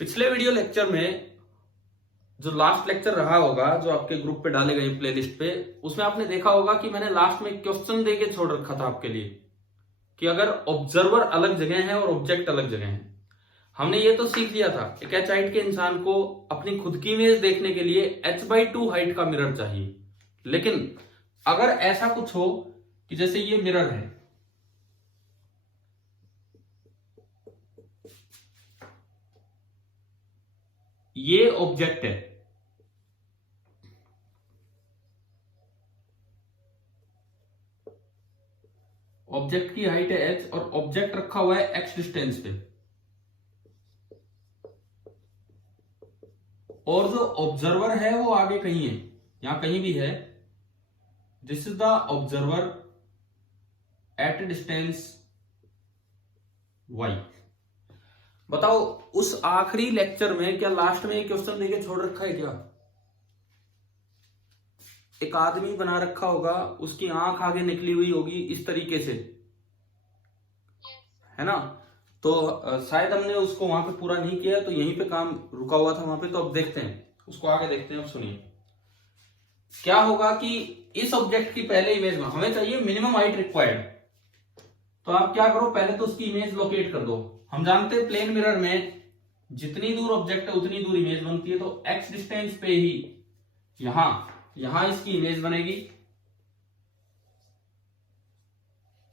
पिछले video lecture में जो लास्ट लेक्चर रहा होगा, जो आपके ग्रुप पे डाले गए प्लेलिस्ट पे, उसमें आपने देखा होगा कि मैंने लास्ट में क्वेश्चन देके छोड़ रखा था आपके लिए कि अगर ऑब्जर्वर अलग जगह है और ऑब्जेक्ट अलग जगह है। हमने ये तो सीख लिया था एक एच हाइट के इंसान को अपनी खुद की इमेज देखने के लिए h/2 हाइट का मिरर चाहिए। लेकिन अगर ऐसा कुछ हो कि जैसे ये मिरर है, ये ऑब्जेक्ट है, ऑब्जेक्ट की हाइट है h और ऑब्जेक्ट रखा हुआ है x डिस्टेंस पे, और जो ऑब्जर्वर है वो आगे कहीं है, यहां कहीं भी है। This is the observer at distance y। बताओ उस आखिरी लेक्चर में क्या लास्ट में एक क्वेश्चन देके छोड़ रखा है क्या? एक आदमी बना रखा होगा, उसकी आंख आगे निकली हुई होगी इस तरीके से, है ना? तो शायद हमने उसको वहां पे पूरा नहीं किया, तो यहीं पे काम रुका हुआ था वहां पे। तो अब देखते हैं, उसको आगे देखते हैं। अब सुनिए क्या होगा कि इस ऑब्जेक्ट की पहले इमेज में हमें चाहिए मिनिमम हाइट रिक्वायर्ड। तो आप क्या करो, पहले तो उसकी इमेज लोकेट कर दो। हम जानते हैं प्लेन मिरर में जितनी दूर ऑब्जेक्ट है उतनी दूर इमेज बनती है, तो x डिस्टेंस पे ही यहां इसकी इमेज बनेगी।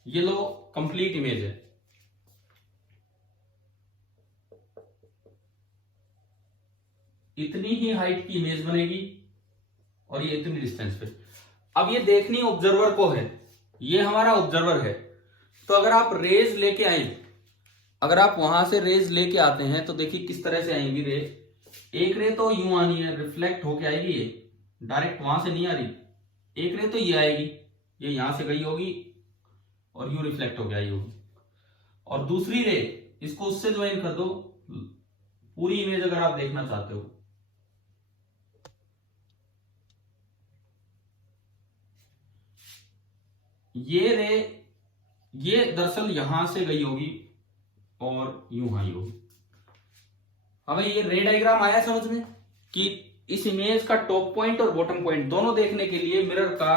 ये लो कंप्लीट इमेज है। इतनी ही हाइट की इमेज बनेगी और ये इतनी डिस्टेंस पे। अब ये देखनी ऑब्जर्वर को है, ये हमारा ऑब्जर्वर है। तो अगर आप रेज लेके आए, अगर आप वहां से रेज लेके आते हैं तो देखिए किस तरह से आएंगी रे। एक रे तो यूं आनी है, रिफ्लेक्ट होके आएगी, ये डायरेक्ट वहां से नहीं आ रही। एक रे तो ये आएगी, ये यहां से गई होगी और यूं रिफ्लेक्ट होके आई होगी। और दूसरी रे, इसको उससे ज्वाइन कर दो, पूरी इमेज अगर आप देखना चाहते हो। ये रे, ये दरअसल यहां से गई होगी और यूं आई होगी। हमें ये रे डायग्राम आया समझ में कि इस इमेज का टॉप पॉइंट और बॉटम पॉइंट दोनों देखने के लिए मिरर का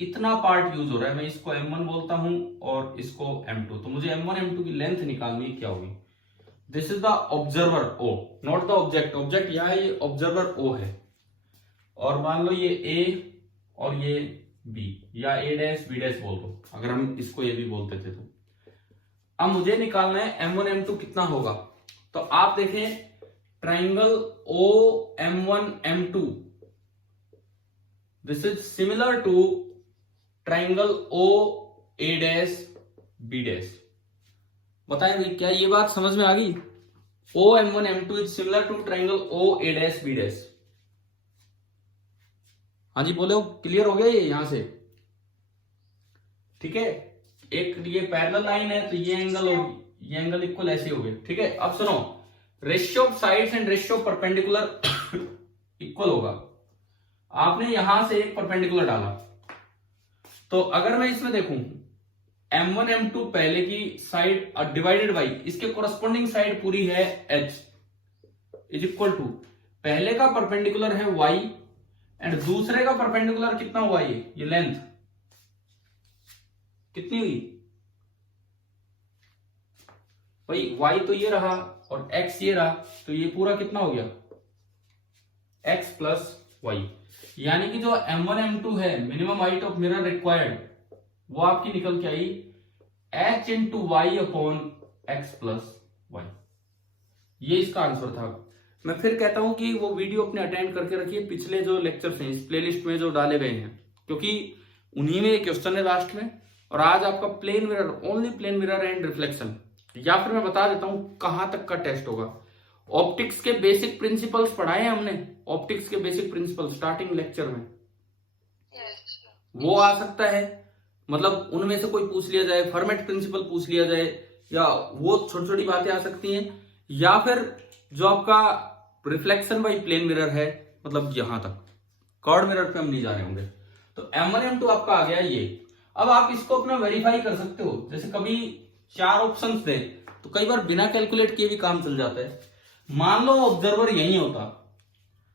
इतना पार्ट यूज हो रहा है। मैं इसको M1 बोलता हूं और इसको M2। तो मुझे M1 M2 की लेंथ निकालनी है, क्या होगी? This is the observer O, not the object. Object यहां है, ये ऑब्जर्वर O है। और मान लो ये A और ये B, या A', B' बोल दो, अगर हम इसको ये भी बोलते थे तो। अब मुझे निकालना है M1 M2 कितना होगा। तो आप देखें, triangle O M1 M2, this is similar to triangle O A', बताएं भाई क्या ये बात समझ में आ गई? O M1 M2 is similar to triangle O A', B'। हाँ जी बोलो, क्लियर हो गया ये यहां से? ठीक है, एक ये पैरेलल लाइन है तो ये एंगल होगी, ये एंगल इक्वल ऐसे हो गए। ठीक है, अब सुनो, ratio of sides and ratio of perpendicular equal होगा। आपने यहां से एक परपेंडिकुलर डाला, तो अगर मैं इसमें देखूं M1 M2 पहले की साइड डिवाइडेड बाई इसके कोरस्पॉन्डिंग साइड पूरी है h इज इक्वल टू, पहले का परपेंडिकुलर है y एंड दूसरे का परपेंडिकुलर कितना हुआ, ये लेंथ कितनी हुई भाई? y तो ये रहा और x ये रहा, तो ये पूरा कितना हो गया? x plus y। यानी कि जो M1 M2 है, minimum height of mirror required, वो आपकी निकल के आई h into y upon x plus y. ये इसका आंसर था। मैं फिर कहता हूं कि वो वीडियो अपने अटेंड करके रखिए, पिछले जो लेक्चर्स हैं इस प्लेलिस्ट में जो डाले गए हैं, क्योंकि उन्हीं में क्वेश्चन है लास्ट में। और आज आपका plane mirror, only plane mirror and reflection, या फिर मैं बता देता हूं कहां तक का टेस्ट होगा। ऑप्टिक्स के बेसिक प्रिंसिपल्स पढ़ाए हैं हमने, ऑप्टिक्स के बेसिक प्रिंसिपल स्टार्टिंग लेक्चर में, वो आ सकता है। मतलब उनमें से कोई पूछ लिया जाए, फॉर्मेट प्रिंसिपल पूछ लिया जाए, या वो छोटी छोटी बातें आ सकती हैं। या फिर जो आपका रिफ्लेक्शन बाई प्लेन मिरर है, मतलब यहां तक, कर्ड मिरर पे हम नहीं जा रहे होंगे। तो M1 M2 आपका आ गया ये। अब आप इसको अपना वेरीफाई कर सकते हो। जैसे कभी 4 ऑप्शंस थे तो कई बार बिना कैलकुलेट किए भी काम चल जाता है। मान लो ऑब्जर्वर यही होता,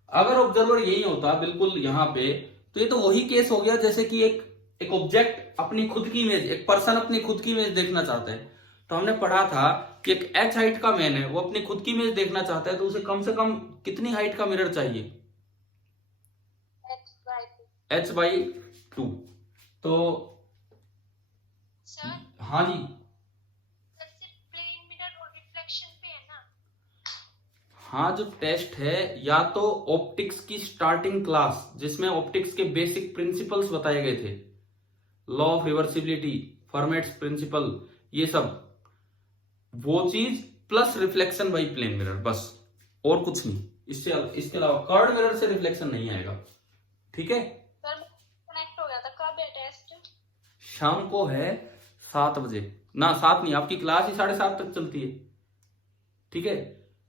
अगर ऑब्जर्वर यही होता बिल्कुल यहां पे, तो ये तो वही केस हो गया जैसे कि एक ऑब्जेक्ट अपनी खुद की इमेज, एक पर्सन अपनी खुद की इमेज देखना चाहता है। तो हमने पढ़ा था कि एक एच हाइट का मैन है, वो अपनी खुद की इमेज देखना चाहता है, तो उसे कम से कम कितनी हाइट का मिरर चाहिए? h/2। तो सर हाँ जी, सिर्फ प्लेन मिरर और रिफ्लेक्शन पे है ना? हाँ जो टेस्ट है, या तो ऑप्टिक्स की स्टार्टिंग क्लास जिसमें ऑप्टिक्स के बेसिक प्रिंसिपल्स बताए गए थे, law of reversibility, Fermat's principle, ये सब, वो चीज plus reflection by plane mirror, बस और कुछ नहीं। इसके अलावा कर्ड मिरर से रिफ्लेक्शन नहीं आएगा। ठीक है, सर कनेक्ट हो गया था, कब है टेस्ट? शाम को है 7 बजे ना, 7 नहीं, आपकी क्लास ही 7:30 तक चलती है। ठीक है,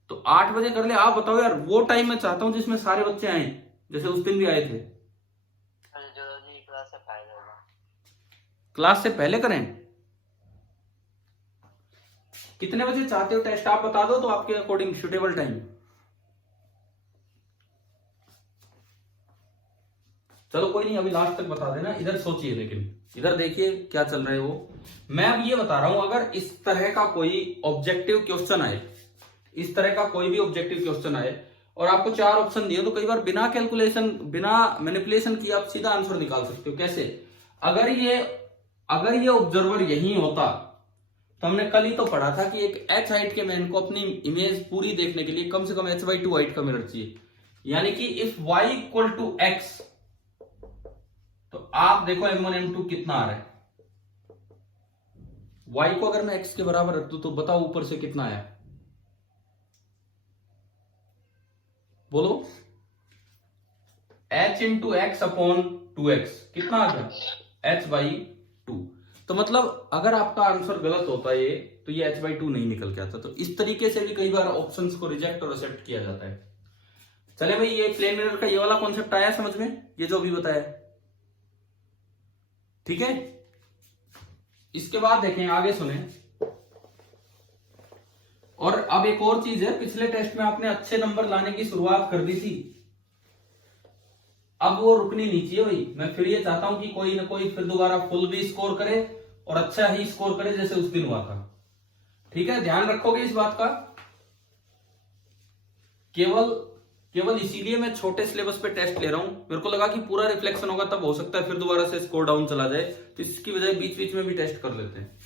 तो 8 बजे कर ले। आप बताओ यार, वो टाइम मैं चाहता हूं जिसमें सारे बच्चे आए, जैसे उस दिन भी आए थे। क्लास से पहले करें? कितने बजे चाहते हो टेस्ट, आप बता दो तो आपके अकॉर्डिंग सुटेबल टाइम। चलो कोई नहीं, अभी लास्ट तक बता देना, इधर सोचिए, लेकिन इधर देखिए क्या चल रहा है वो। मैं अब ये बता रहा हूं, अगर इस तरह का कोई ऑब्जेक्टिव क्वेश्चन आए, इस तरह का कोई भी ऑब्जेक्टिव क्वेश्चन आए और आपको 4 ऑप्शन दिए, तो कई बार बिना कैलकुलेशन, बिना मैनिपुलेशन किए आप सीधा आंसर निकाल सकते हो। कैसे? अगर ये ऑब्जर्वर यही होता, तो हमने कल ही तो पढ़ा था कि एक एच हाइट के मैन को अपनी इमेज पूरी देखने के लिए कम से कम h/2 हाइट का मिरर चाहिए। यानी कि if y equal to x, तो आप देखो m1 m2 कितना आ रहा है। y को अगर मैं x के बराबर रख दूं तो बताओ ऊपर से कितना आया, बोलो। h into x upon 2x कितना आ गया? h/2। तो मतलब अगर आपका आंसर गलत होता है तो ये h/2 नहीं निकल के आता। तो इस तरीके से भी कई बार ऑप्शंस को रिजेक्ट और एक्सेप्ट किया जाता है। चले भाई, ये प्लेन मिरर का ये वाला कॉन्सेप्ट आया समझ में, ये जो अभी बताया? ठीक है, इसके बाद देखें, आगे सुने। और अब एक और चीज है, पिछले टेस्ट में आपने अच्छे नंबर लाने की शुरुआत कर दी थी, अब वो रुकनी नहीं चाहिए भाई। मैं फिर ये चाहता हूं कि कोई ना कोई फिर दोबारा फुल भी स्कोर करे और अच्छा ही स्कोर करे जैसे उस दिन हुआ था। ठीक है, ध्यान रखोगे इस बात का। केवल इसीलिए मैं छोटे सिलेबस पे टेस्ट ले रहा हूं, मेरे को लगा कि पूरा रिफ्लेक्शन होगा, तब हो सकता है फिर दोबारा से स्कोर डाउन चला जाए, तो इसकी बजाय बीच बीच में भी टेस्ट कर लेते हैं।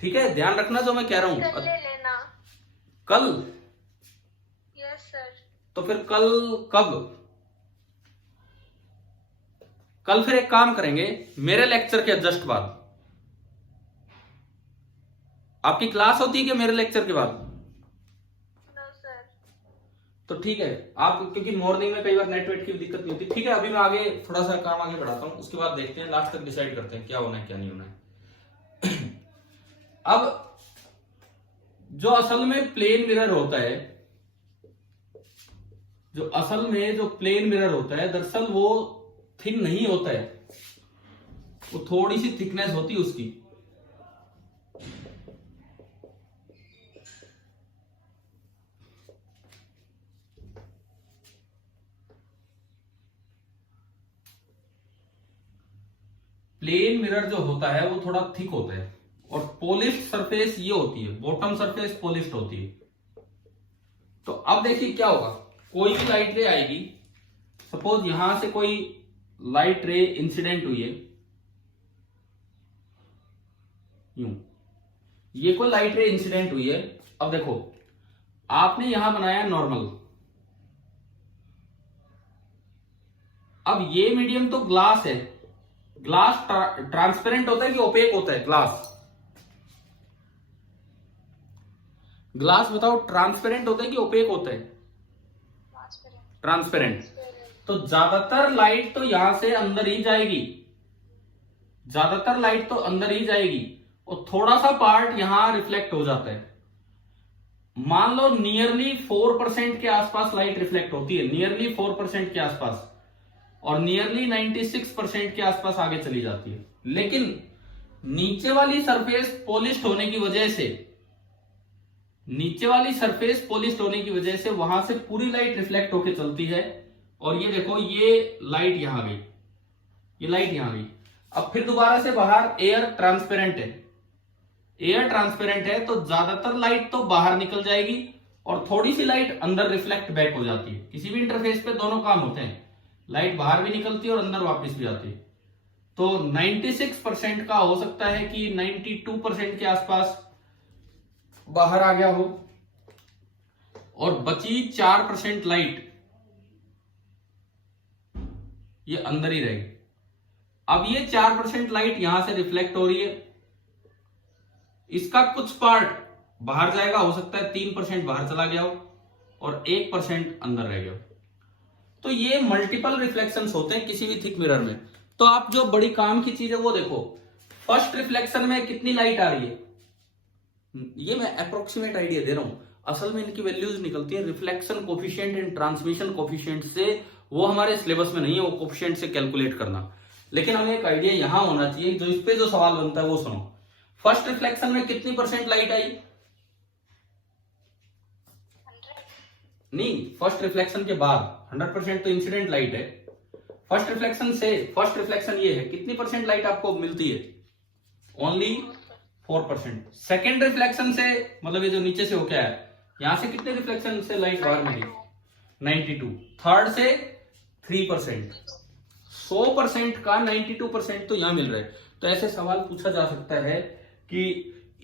ठीक है, ध्यान रखना जो मैं कह रहा हूं। ले लेना। कल? Yes sir. तो फिर कल कब? कल फिर एक काम करेंगे, मेरे लेक्चर के जस्ट बाद। आपकी क्लास होती है क्या मेरे लेक्चर के बाद? No sir. तो ठीक है, आप क्योंकि मॉर्निंग में कई बार नेटवर्क की दिक्कत नहीं होती। ठीक है, अभी मैं आगे थोड़ा सा काम आगे बढ़ाता हूं, उसके बाद देखते हैं, लास्ट तक डिसाइड करते हैं क्या होना है क्या नहीं होना है। अब जो असल में प्लेन मिरर होता है, प्लेन मिरर होता है, दरअसल वो थिन नहीं होता है, वो थोड़ी सी थिकनेस होती है उसकी। प्लेन मिरर जो होता है वो थोड़ा थिक होता है, और पॉलिश्ड सरफेस ये होती है, बॉटम सरफेस पॉलिश्ड होती है। तो अब देखिए क्या होगा, कोई भी लाइट रे आएगी, सपोज यहां से कोई लाइट रे इंसिडेंट हुई है, यूं, ये कोई लाइट रे इंसिडेंट हुई है। अब देखो, आपने यहां बनाया नॉर्मल, अब ये मीडियम तो ग्लास है, ग्लास ट्रांसपेरेंट होता है कि ओपेक होता है? ग्लास बताओ, ट्रांसपेरेंट होता है कि ओपेक होता है? ट्रांसपेरेंट। तो ज्यादातर लाइट तो यहां से अंदर ही जाएगी, और थोड़ा सा पार्ट यहां रिफ्लेक्ट हो जाता है। मान लो नियरली 4% के आसपास लाइट रिफ्लेक्ट होती है, नियरली 4% के आसपास, और नियरली 96% के आसपास आगे चली जाती है। लेकिन नीचे वाली सरफेस पॉलिश्ड होने की वजह से नीचे वाली सरफेस पॉलिश्ड होने की वजह से वहां से पूरी लाइट रिफ्लेक्ट होके चलती है, और ये देखो ये लाइट यहां गई, ये लाइट यहां गई। अब फिर दोबारा से बाहर एयर ट्रांसपेरेंट है, एयर ट्रांसपेरेंट है तो ज्यादातर लाइट तो बाहर निकल जाएगी और थोड़ी सी लाइट अंदर रिफ्लेक्ट बैक हो जाती है। किसी भी इंटरफेस पे दोनों काम होते हैं, लाइट बाहर भी निकलती है और अंदर वापस भी आती है। तो 96% का हो सकता है कि 92% के आसपास बाहर आ गया हो, और बची 4% लाइट ये अंदर ही रहेगी। अब ये 4% लाइट यहां से रिफ्लेक्ट हो रही है, इसका कुछ पार्ट बाहर जाएगा, हो सकता है 3% बाहर चला गया हो और 1% अंदर रह गया हो। तो ये मल्टीपल रिफ्लेक्शंस होते हैं किसी भी थिक मिरर में। तो आप जो बड़ी काम की चीज है वो देखो, फर्स्ट रिफ्लेक्शन में कितनी लाइट आ रही है, ये मैं अप्रोक्सीमेट आइडिया दे रहा हूं, असल में इनकी वैल्यूज निकलती है reflection coefficient and transmission coefficient से। वो हमारे सिलेबस में नहीं है वो कोफिशिएंट से कैलकुलेट करना, लेकिन हमें एक आइडिया यहां होना चाहिए। जो इस पे जो सवाल बनता है वो सुनो, फर्स्ट रिफ्लेक्शन में कितनी परसेंट लाइट आई? 100. नहीं, फर्स्ट रिफ्लेक्शन के बाद 100% तो इंसिडेंट लाइट है। फर्स्ट रिफ्लेक्शन से, फर्स्ट रिफ्लेक्शन ये है, कितनी परसेंट लाइट आपको मिलती है? ओनली 4%। सेकेंड रिफ्लेक्शन से, मतलब ये जो नीचे से हो क्या है, यहां से कितने रिफ्लेक्शन से लाइट बाहर मिली? 92। थर्ड से 3%, 100% का 92% तो यहां मिल रहा है। तो ऐसे सवाल पूछा जा सकता है कि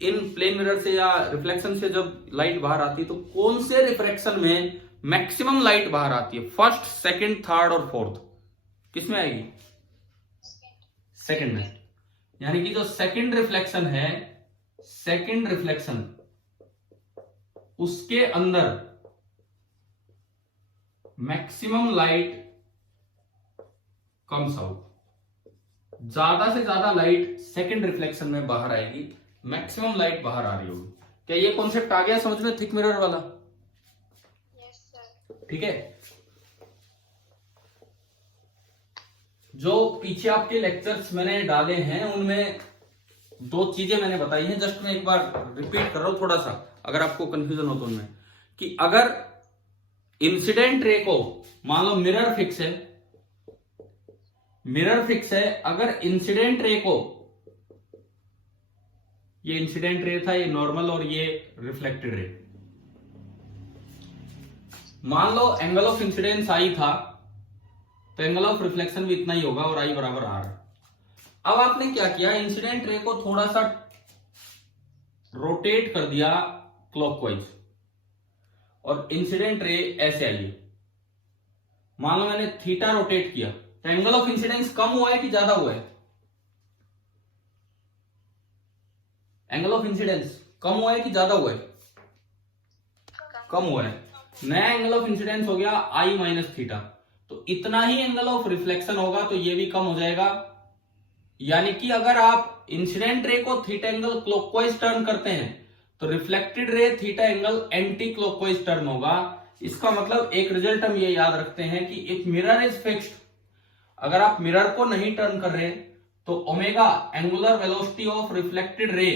इन प्लेन मिरर से या रिफ्लेक्शन से जब लाइट बाहर आती है तो कौन से रिफ्रैक्शन में मैक्सिमम लाइट बाहर आती है? फर्स्ट, सेकंड, थर्ड और फोर्थ, किसमें आएगी? सेकंड में। यानी कि जो सेकंड रिफ्लेक्शन है, सेकंड रिफ्लेक्शन उसके अंदर मैक्सिमम लाइट कम्स आउट, ज्यादा से ज्यादा लाइट सेकंड रिफ्लेक्शन में बाहर आएगी, मैक्सिमम लाइट बाहर आ रही होगी। क्या ये कॉन्सेप्ट आ गया समझ में थिक मिरर वाला? Yes, sir. ठीक है। जो पीछे आपके लेक्चर्स मैंने डाले हैं उनमें दो चीजें मैंने बताई हैं, जस्ट मैं एक बार रिपीट कर रहा हूं थोड़ा सा, अगर आपको कंफ्यूजन हो तो उनमें, कि अगर इंसिडेंट रे को, मान लो मिरर फिक्स है, मिरर फिक्स है, अगर इंसिडेंट रे को, ये इंसिडेंट रे था, ये नॉर्मल और ये रिफ्लेक्टेड रे, मान लो एंगल ऑफ इंसिडेंस आई था तो एंगल ऑफ रिफ्लेक्शन भी इतना ही होगा और आई बराबर आर। अब आपने क्या किया, इंसिडेंट रे को थोड़ा सा रोटेट कर दिया क्लॉकवाइज और इंसिडेंट रे ऐसे आई है। मान लो मैंने थीटा रोटेट किया तो एंगल ऑफ इंसिडेंस कम हुआ है कि ज्यादा हुआ है? एंगल ऑफ इंसिडेंस कम हुआ है कि ज्यादा हुआ है? कम हुआ है। नया एंगल ऑफ इंसिडेंस हो गया आई माइनस थीटा, तो इतना ही एंगल ऑफ रिफ्लेक्शन होगा तो ये भी कम हो जाएगा। यानी कि अगर आप इंसिडेंट रे को थीटा एंगल क्लॉकवाइज टर्न करते हैं तो reflected ray theta angle anti clockwise turn होगा। इसका मतलब एक रिजल्ट हम ये याद रखते हैं कि इफ मिरर इज फिक्स्ड, अगर आप मिरर को नहीं टर्न कर रहे तो omega angular velocity of reflected ray,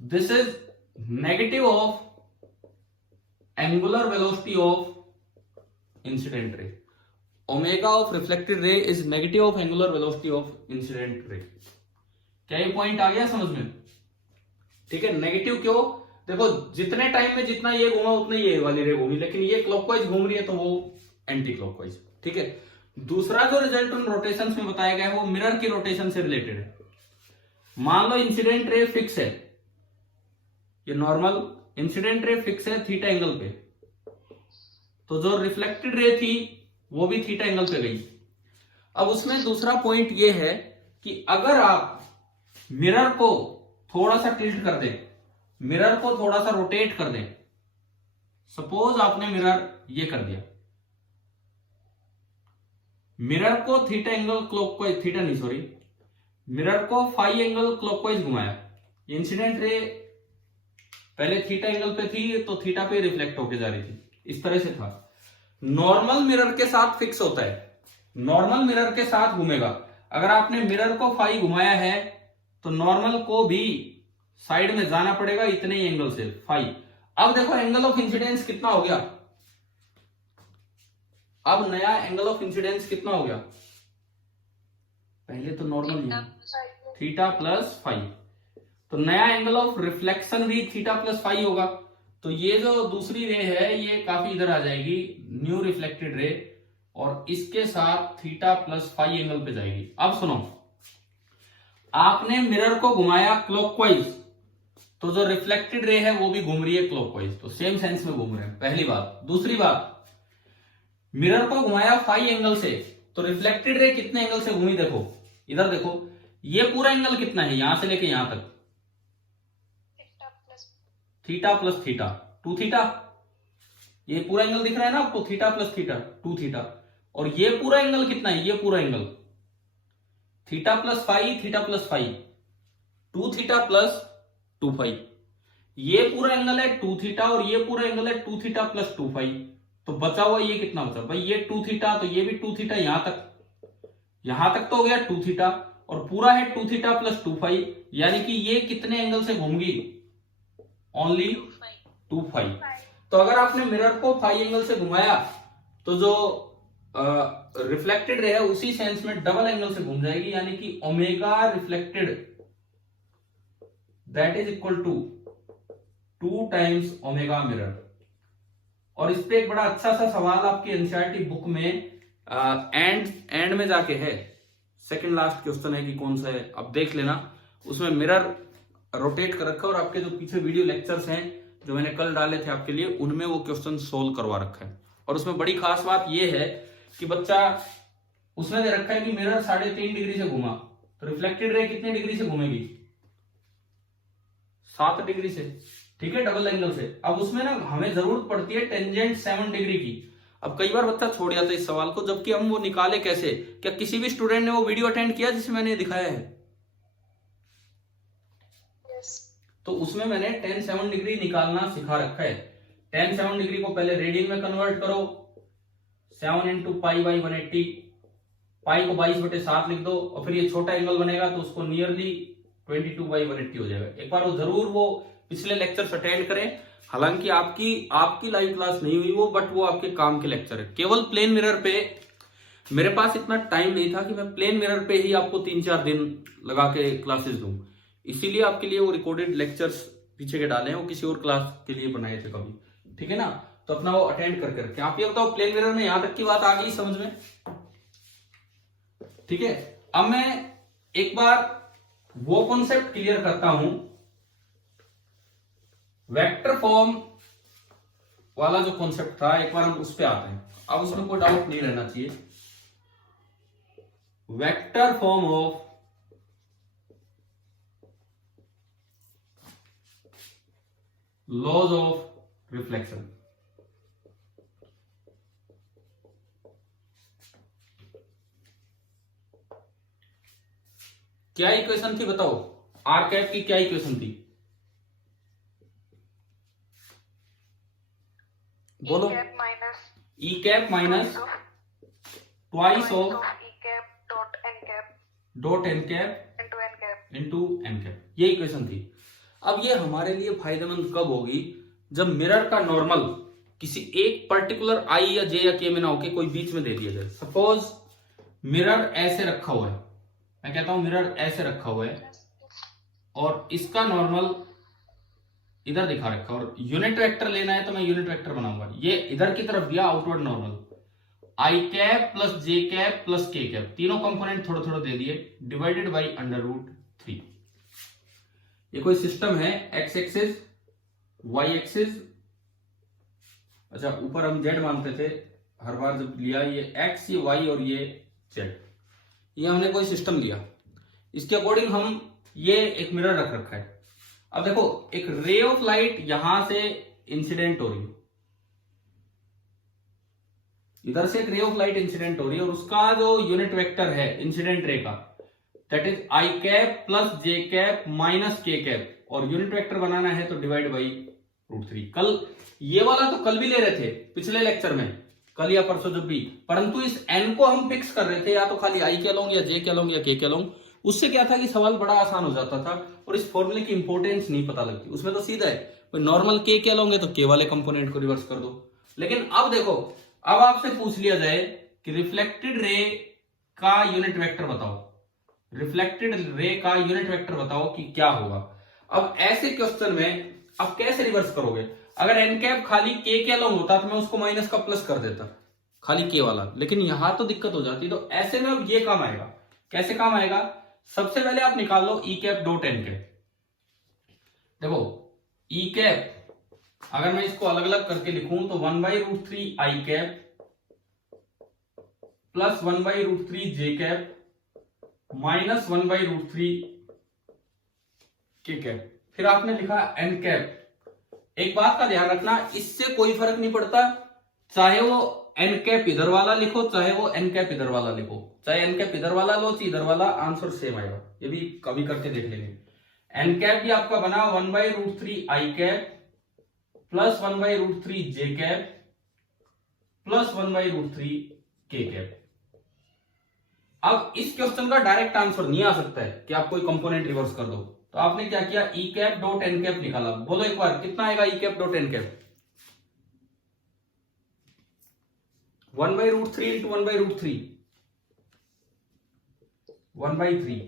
this is negative of angular velocity of incident ray. Omega of reflected ray is negative of angular velocity of incident ray. क्या ये point आ गया समझ में? ठीक है। नेगेटिव क्यों? देखो जितने टाइम में जितना ये घूमा उतने ये वाली रे घूमी, लेकिन ये क्लॉकवाइज घूम रही है तो वो एंटी क्लॉकवाइज। ठीक है। दूसरा जो रिजल्ट उन रोटेशंस में बताया गया है वो मिरर की रोटेशन से रिलेटेड है। मान लो इंसिडेंट रे फिक्स है, ये नॉर्मल इंसिडेंट रे फिक्स है थीटा एंगल पे, तो जो रिफ्लेक्टेड रे थी वो भी थीटा एंगल पे गई। अब उसमें दूसरा पॉइंट ये है कि अगर आप मिरर को थोड़ा सा टिल्ट कर दें, मिरर को थोड़ा सा रोटेट कर दें, सपोज आपने मिरर ये कर दिया, मिरर को थीटा एंगल क्लॉकवाइज, थीटा नहीं सॉरी, मिरर को फाई एंगल क्लॉकवाइज घुमाया, इंसिडेंट रे पहले थीटा एंगल पे थी तो थीटा पे रिफ्लेक्ट होके जा रही थी, इस तरह से था। नॉर्मल मिरर के साथ फिक्स होता है, नॉर्मल मिरर के साथ घूमेगा। अगर आपने मिरर को फाई घुमाया है तो नॉर्मल को भी साइड में जाना पड़ेगा इतने ही एंगल से फाई। अब देखो एंगल ऑफ इंसिडेंस कितना हो गया, अब नया एंगल ऑफ इंसिडेंस कितना हो गया, पहले तो नॉर्मल ही थीटा प्लस फाई, तो नया एंगल ऑफ रिफ्लेक्शन भी थीटा प्लस फाई होगा। तो ये जो दूसरी रे है ये काफी इधर आ जाएगी, न्यू रिफ्लेक्टेड रे, और इसके साथ थीटा प्लस फाई एंगल पे जाएगी। अब सुनो, आपने मिरर को घुमाया क्लॉकवाइज, तो जो रिफ्लेक्टेड रे है वो भी घूम रही है क्लॉकवाइज, तो सेम सेंस में घूम रहे हैं, पहली बात। दूसरी बात, मिरर को घुमाया फाई एंगल से, तो रिफ्लेक्टेड रे कितने एंगल से घूमी, देखो इधर देखो, ये पूरा एंगल कितना है यहां से लेके यहां तक, थीटा प्लस थीटा, 2 थीटा, ये पूरा एंगल दिख रहा है ना आपको, थीटा प्लस थीटा 2 थीटा, और ये पूरा एंगल कितना है, ये पूरा angle theta plus phi, theta plus phi 2 theta plus 2 phi, ये पूरा एंगल है 2 थीटा और ये पूरा एंगल है 2 थीटा प्लस 2 फाई, तो बचा हुआ ये कितना बचा भाई, ये 2 थीटा, तो ये भी 2 थीटा, यहां तक तो हो गया 2 थीटा, और पूरा है 2 थीटा प्लस 2 फाई, यानी कि ये कितने एंगल से घूमगी, ओनली 2 फाई। तो अगर आपने मिरर को फाई एंगल से घुमाया तो जो रिफ्लेक्टेड रे है उसी सेंस में डबल एंगल से घूम जाएगी, यानी कि omega reflected that is equal to 2 times omega mirror. और इस पे एक बड़ा अच्छा सा सवाल आपकी एनसीईआरटी बुक में एंड में जाके है, सेकंड लास्ट क्वेश्चन है कि कौन सा है, अब देख लेना, उसमें मिरर रोटेट कर रखा है और आपके जो पीछे वीडियो लेक्चर्स हैं जो मैंने कल डाले थे आपके लिए, उनमें वो क्वेश्चन सोल्व करवा रखा है। और उसमें बड़ी खास बात ये है कि बच्चा, उसने दे रखा है कि मिरर 3.5 डिग्री से घुमा, तो रिफ्लेक्टेड रे कितने डिग्री से घूमेगी, 7 डिग्री से, ठीक है, डबल एंगल से। अब उसमें ना हमें जरूरत पड़ती है टेंजेंट 7 डिग्री की। अब कई बार बच्चा छोड़ जाता है इस सवाल को, जबकि हम वो निकाले कैसे, क्या किसी भी स्टूडेंट ने वो वीडियो अटेंड किया जिसमें मैंने दिखाया है? तो उसमें मैंने tan 7 डिग्री निकालना सिखा रखा है। tan 7 डिग्री को पहले रेडियन में कन्वर्ट करो, 7 इंटू पाई बाई 180, पाई को 22/7 लिख दो, और फिर ये छोटा एंगल बनेगा तो उसको नियरली 22/180 हो जाएगा। एक बार वो जरूर वो पिछले लेक्चर्स अटेंड करें, हालांकि आपकी लाइव क्लास नहीं हुई वो, बट वो आपके काम के लेक्चर है। केवल प्लेन मिरर पे मेरे पास इतना टाइम नहीं था कि मैं प्लेन मिरर पे ही आपको 3-4 दिन लगा के क्लासेस दूं, इसीलिए आपके लिए वो रिकॉर्डेड लेक्चर्स पीछे के डाले हैं, वो किसी और क्लास के लिए बनाए थे कभी, ठीक है ना। तो अपना वो अटेंड करके रखें। आप ये बताओ प्लेन मिरर में यहां तक की बात आ गई समझ में, ठीक है। अब मैं एक बार वो कॉन्सेप्ट क्लियर करता हूं, वेक्टर फॉर्म वाला जो कॉन्सेप्ट था, एक बार हम उस पे आते हैं। अब उसमें कोई डाउट नहीं रहना चाहिए। Vector form of laws of reflection. क्या इक्वेशन थी बताओ, आर कैप की क्या इक्वेशन थी, बोलो। E cap minus twice of dot N cap into N cap, ये इक्वेशन थी। अब ये हमारे लिए फायदेमंद कब होगी, जब मिरर का नॉर्मल किसी एक पर्टिकुलर आई या जे या के में ना होके कोई बीच में दे दिया जाए। सपोज मिरर ऐसे रखा हुआ है, मैं कहता हूं मिरर ऐसे रखा हुआ है और इसका नॉर्मल इधर दिखा रखा है, और यूनिट वेक्टर लेना है तो मैं यूनिट वेक्टर बनाऊंगा। ये इधर की तरफ दिया आउटवर्ड नॉर्मल, आई cap plus j cap plus k cap, तीनों कंपोनेंट थोड़े थोड़े दे दिए, डिवाइडेड बाई √3। ये कोई सिस्टम है, एक्स एक्सिस, वाई एक्सिस, अच्छा ऊपर हम जेड मानते थे हर बार जब लिया, ये एक्स, ये वाई और ये जेड, ये हमने कोई सिस्टम लिया, इसके अकॉर्डिंग हम ये एक मिरर रख रखा है। अब देखो एक रे ऑफ लाइट यहां से इंसिडेंट हो रही है, इधर से एक रे ऑफ लाइट इंसिडेंट हो रही है, और उसका जो यूनिट वेक्टर है इंसिडेंट रे का, that is I cap plus j cap minus के कैप, और यूनिट वेक्टर बनाना है तो डिवाइड बाई √3। कल ये वाला तो कल भी ले रहे थे पिछले लेक्चर में, कल या परसों जब भी, परंतु इस n को हम फिक्स कर रहे थे, या तो खाली i के लॉन्ग या j के लॉन्ग या k के लॉन्ग, उससे क्या था कि सवाल बड़ा आसान हो जाता था और इस फॉर्मूले की इंपॉर्टेंस नहीं पता लगती। उसमें तो सीधा है, नॉर्मल के क्या लोगे तो के वाले कंपोनेंट को रिवर्स कर दो। लेकिन अब देखो, अब आपसे पूछ लिया जाए कि रिफ्लेक्टेड रे का यूनिट वेक्टर बताओ, रिफ्लेक्टेड रे का यूनिट वेक्टर बताओ कि क्या होगा। अब ऐसे क्वेश्चन में आप कैसे रिवर्स करोगे? अगर एन कैप खाली के क्या लॉन्ग होता तो मैं उसको माइनस का प्लस कर देता, खाली के वाला, लेकिन यहां तो दिक्कत हो जाती। तो ऐसे में अब ये काम आएगा। कैसे काम आएगा? सबसे पहले आप निकाल लो ई कैप डॉट एन कैप। देखो ई कैप अगर मैं इसको अलग अलग करके लिखूं तो 1/√3 i cap plus 1/√3 J cap minus 1/√3 के कैप। फिर आपने लिखा एन कैप। एक बात का ध्यान रखना, इससे कोई फर्क नहीं पड़ता, चाहे वो एन कैप इधर वाला लिखो चाहे वो एन कैप इधर वाला लिखो, चाहे एन कैप इधर वाला लो चाहे इधर वाला, आंसर सेम आएगा। ये भी कभी करके देख लेंगे। एन कैप भी आपका बना 1/√3 i cap plus 1/√3 J cap plus 1/√3 के कैप। अब इस क्वेश्चन का डायरेक्ट आंसर नहीं आ सकता है कि आप कोई कंपोनेंट रिवर्स कर दो, तो आपने क्या किया, E cap dot N cap निकाला। बोलो एक बार कितना आएगा E cap dot N cap? 1/√3 into 1/√3 1/3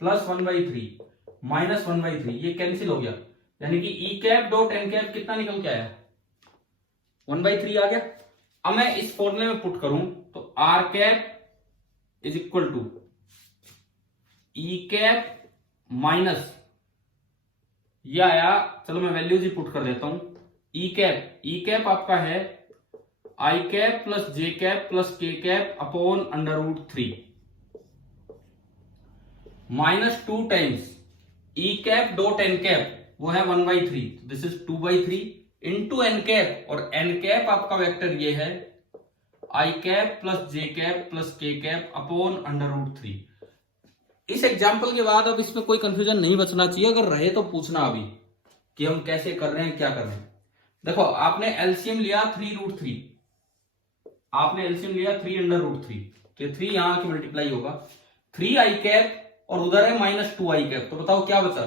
plus 1/3 minus 1/3, ये कैंसिल हो गया, यानी कि E cap dot N cap कितना निकल के आया? 1/3 आ गया। अब मैं इस फॉर्मूले में पुट करूं तो r cap is equal to e cap minus, ये आया, चलो मैं वैल्यूज ही पुट कर देता हूं। ई कैप आपका है i cap plus j cap plus k cap upon √3 minus 2 times e cap dot N cap, वो है 1/3, this is 2/3 into N cap, और एन कैप आपका वेक्टर ये है i cap plus j cap plus k cap upon √3। इस example के बाद अब इसमें कोई कंफ्यूजन नहीं बचना चाहिए, अगर रहे तो पूछना अभी कि हम कैसे कर रहे हैं, क्या कर रहे हैं। देखो आपने एलसीएम लिया 3√3, आपने एलसीएम लिया 3√3, तो ये 3 यहां की मल्टीप्लाई होगा 3 आई कैप और उधर है -2 आई कैप, तो बताओ क्या बचा?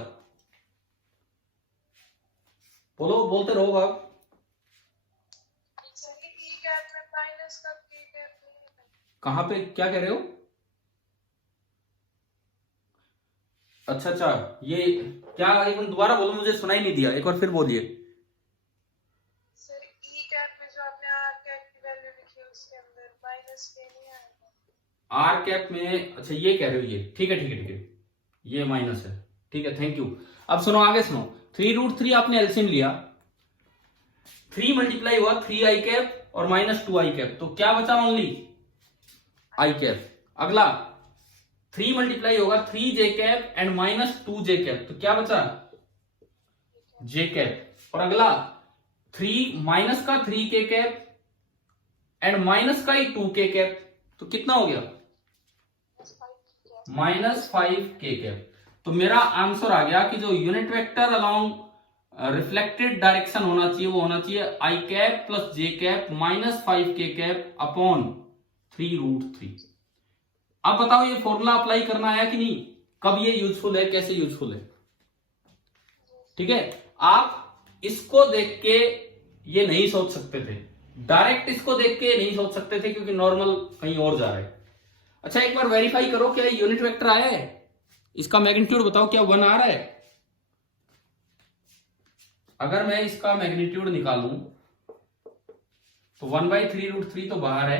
बोलो, बोलते रहो आप। कहां पे क्या कह रहे हो? अच्छा, ये क्या, एक बार दोबारा बोलो, मुझे सुनाई नहीं दिया, एक बार फिर बोलिए। सर ई कैप में जो आपने आर कैप की वैल्यू लिखी है उसके अंदर माइनस के नहीं आएगा। आर कैप में, अच्छा ये कह रहे हो, ये ठीक है, ये माइनस है, ठीक है, थैंक यू। अब सुनो, आगे सुनो। 3√3 आपने एलसीएम लिया, 3 मल्टीप्लाई हुआ 3 आई कैप और -2 आई कैप, तो क्या बचा? Only I cap. अगला 3 मल्टीप्लाई होगा 3 जे कैप एंड -2 जे कैप, तो क्या बचा? जे कैप। और अगला 3 माइनस का 3 के कैप एंड माइनस का ही 2 के कैप, तो कितना हो गया? -5 के कैप। तो मेरा आंसर आ गया कि जो unit vector along reflected direction होना चाहिए वो होना चाहिए आई कैप प्लस जे कैप -5 के कैप अपॉन 3√3। अब बताओ ये फॉर्मूला अप्लाई करना है कि नहीं, कब ये यूजफुल है, कैसे यूजफुल है? ठीक है, आप इसको देख के ये नहीं सोच सकते थे, डायरेक्ट इसको देख के नहीं सोच सकते थे क्योंकि नॉर्मल कहीं और जा रहा है। अच्छा एक बार वेरीफाई करो क्या यूनिट वेक्टर आया है, इसका मैग्नीट्यूड बताओ क्या 1 आ रहा है? अगर मैं इसका मैग्नीट्यूड निकालूं तो 1/3√3 तो बाहर है,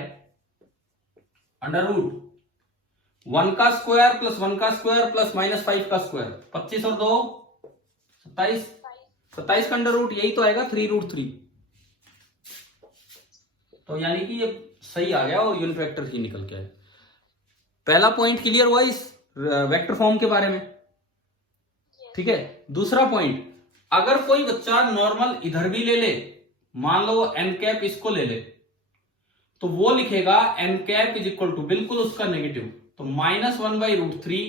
अंडर रूट 1 का स्क्वायर प्लस 1 का स्क्वायर प्लस -5 का स्क्वायर, 25 और 2 27, 27 का अंडर रूट, यही तो आएगा 3√3। तो यानी कि ये सही आ गया और यूनिट वेक्टर ही निकल के आया। पहला पॉइंट क्लियर हुआ इस वेक्टर फॉर्म के बारे में, ठीक है। दूसरा पॉइंट, अगर कोई बच्चा नॉर्मल इधर भी ले ले, मान लो एन कैप इसको ले ले, तो वो लिखेगा n cap is equal to बिल्कुल उसका नेगेटिव, तो -1/√3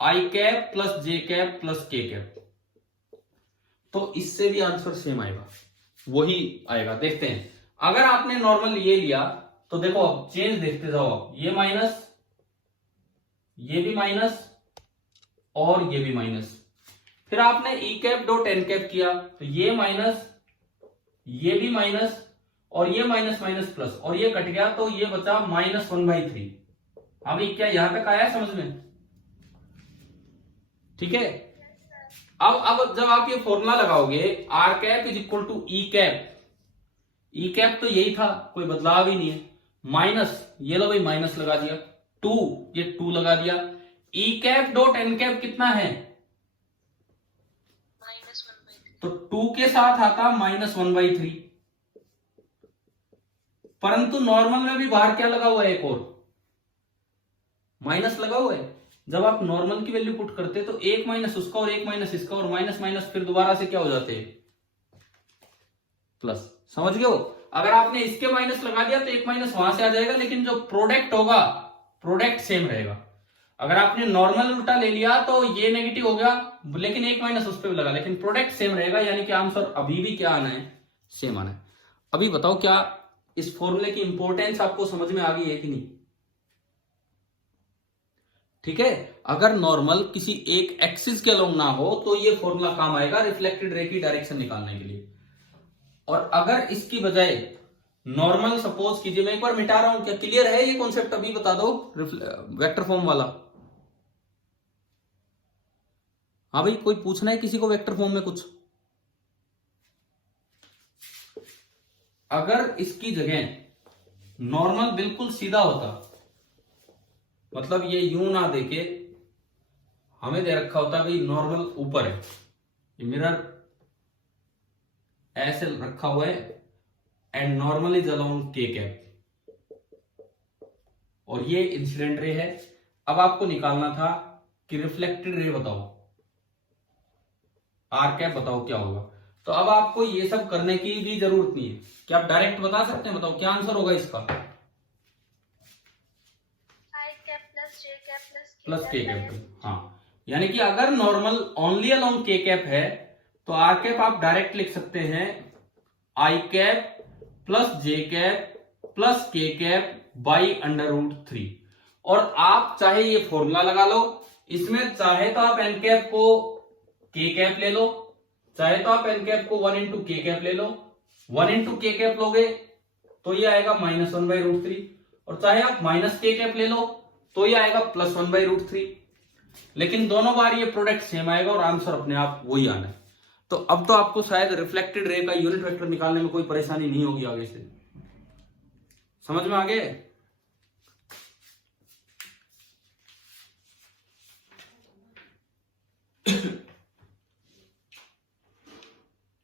i cap plus j cap plus k cap, तो इससे भी आंसर सेम आएगा, वही आएगा। देखते हैं, अगर आपने नॉर्मल ये लिया तो देखो चेंज देखते जाओ आप, ये माइनस ये भी माइनस और ये भी माइनस। फिर आपने ई कैप डॉट एन कैप किया तो ये माइनस, ये भी माइनस और ये माइनस माइनस प्लस, और ये कट गया तो ये बचा -1/3। अभी क्या यहां तक आया समझ में? ठीक है। अब जब आप ये फॉर्मूला लगाओगे r cap is equal to e cap, e cap तो यही था, कोई बदलाव ही नहीं है, माइनस ये लो भाई माइनस लगा दिया, 2 ये 2 लगा दिया, ई कैप डॉट एन कैप कितना है? -1/3। तो 2 के साथ आता -1/3, परंतु नॉर्मल में भी बाहर क्या लगा हुआ है? एक और माइनस लगा हुआ है। जब आप नॉर्मल की वैल्यू पुट करते तो एक माइनस उसका और एक माइनस इसका और माइनस माइनस फिर दोबारा से क्या हो जाते हैं? प्लस। समझ गए हो? अगर आपने इसके माइनस लगा दिया तो एक माइनस वहां से आ जाएगा, लेकिन जो प्रोडक्ट होगा प्रोडक्ट सेम रहेगा। अगर आपने नॉर्मल उल्टा ले लिया तो ये नेगेटिव हो गया, लेकिन एक माइनस उस पर भी लगा, लेकिन प्रोडक्ट सेम रहेगा, यानी कि आंसर अभी भी क्या आना है? सेम आना है। अभी बताओ क्या इस फॉर्मूले की इंपॉर्टेंस आपको समझ में आ गई है कि नहीं? ठीक है। अगर नॉर्मल किसी एक एक्सिस के अलोंग ना हो तो ये फॉर्मूला काम आएगा रिफ्लेक्टेड रे की डायरेक्शन निकालने के लिए। और अगर इसकी बजाय नॉर्मल सपोज कीजिए, मैं एक बार मिटा रहा हूं, क्या क्लियर है ये कॉन्सेप्ट? अभी बता दो वेक्टर फॉर्म वाला। हाँ भाई, कोई पूछना है किसी को वेक्टर फॉर्म में कुछ? अगर इसकी जगह नॉर्मल बिल्कुल सीधा होता, मतलब ये यूं ना देके हमें दे रखा होता भाई नॉर्मल ऊपर है, ये मिरर ऐसे रखा हुआ है एंड नॉर्मल इज अलोंग के कैप, और ये इंसिडेंट रे है। अब आपको निकालना था कि रिफ्लेक्टेड रे बताओ, आर कैप बताओ क्या होगा। तो अब आपको ये सब करने की भी जरूरत नहीं है, क्या आप डायरेक्ट बता सकते हैं? बताओ क्या आंसर होगा इसका? Plus k cap. हाँ, यानी कि अगर नॉर्मल ओनली अलोंग के कैप है तो आर कैप आप डायरेक्ट लिख सकते हैं आई cap plus j cap plus k cap by √3। और आप चाहे ये फॉर्मूला लगा लो, इसमें चाहे तो आप एन कैप को के कैप ले लो, चाहे तो आप एन कैप को 1 × के कैप ले लो। 1 × के कैप लोगे तो ये आएगा -1/√3, और चाहे आप माइनस के कैप ले लो तो ये आएगा +1/√3। लेकिन दोनों बार ये प्रोडक्ट सेम आएगा और आंसर अपने आप वही आना है। तो अब तो आपको शायद रिफ्लेक्टेड रे का यूनिट वेक्टर निकालने में कोई परेशानी नहीं होगी आगे से। समझ में आ गए?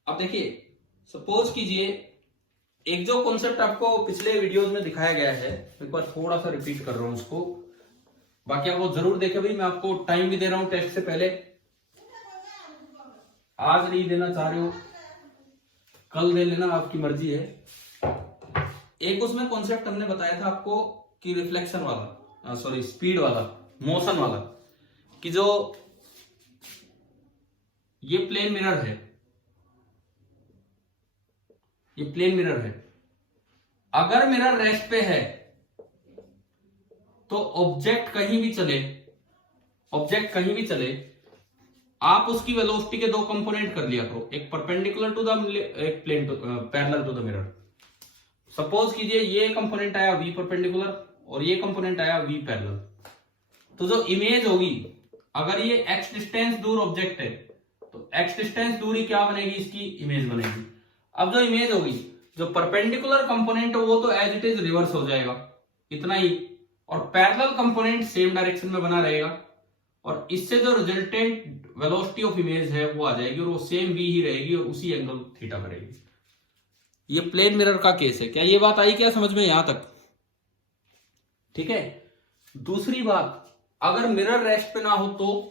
अब देखिए, सपोज कीजिए एक जो कॉन्सेप्ट आपको पिछले वीडियोस में दिखाया गया है, एक बार थोड़ा सा रिपीट कर रहा हूं उसको, बाकी आप वो जरूर देखें भाई। मैं आपको टाइम भी दे रहा हूं टेस्ट से पहले, आज नहीं देना चाह रहे हो कल दे लेना, आपकी मर्जी है। एक उसमें कॉन्सेप्ट हमने बताया था आपको कि रिफ्लेक्शन वाला, सॉरी स्पीड वाला, मोशन वाला, कि जो ये प्लेन मिरर है, ये प्लेन मिरर है, अगर मिरर रेस्ट पे है तो ऑब्जेक्ट कहीं भी चले, ऑब्जेक्ट कहीं भी चले, आप उसकी वेलोसिटी के दो कंपोनेंट कर लिया करो, एक परपेंडिकुलर टू द, एक plane to parallel to the mirror. Suppose कीजिए ये कंपोनेंट आया v परपेंडिकुलर और ये कंपोनेंट आया v पैरेलल, तो जो इमेज होगी, अगर ये x डिस्टेंस दूर ऑब्जेक्ट है तो x डिस्टेंस दूरी क्या बनेगी? इसकी इमेज बनेगी। अब जो इमेज होगी, जो परपेंडिकुलर कंपोनेंट वो तो एज इट इज रिवर्स हो जाएगा, इतना ही, और पैरेलल कंपोनेंट सेम डायरेक्शन में बना रहेगा, और इससे जो रिजल्टेंट वेलोसिटी ऑफ इमेज है वो आ जाएगी, और वो सेम v ही रहेगी और उसी एंगल थीटा पर रहेगी। ये प्लेन मिरर का केस है। क्या ये बात आई क्या समझ में यहां तक? ठीक है। दूसरी बात, अगर मिरर रेस्ट पे ना हो तो,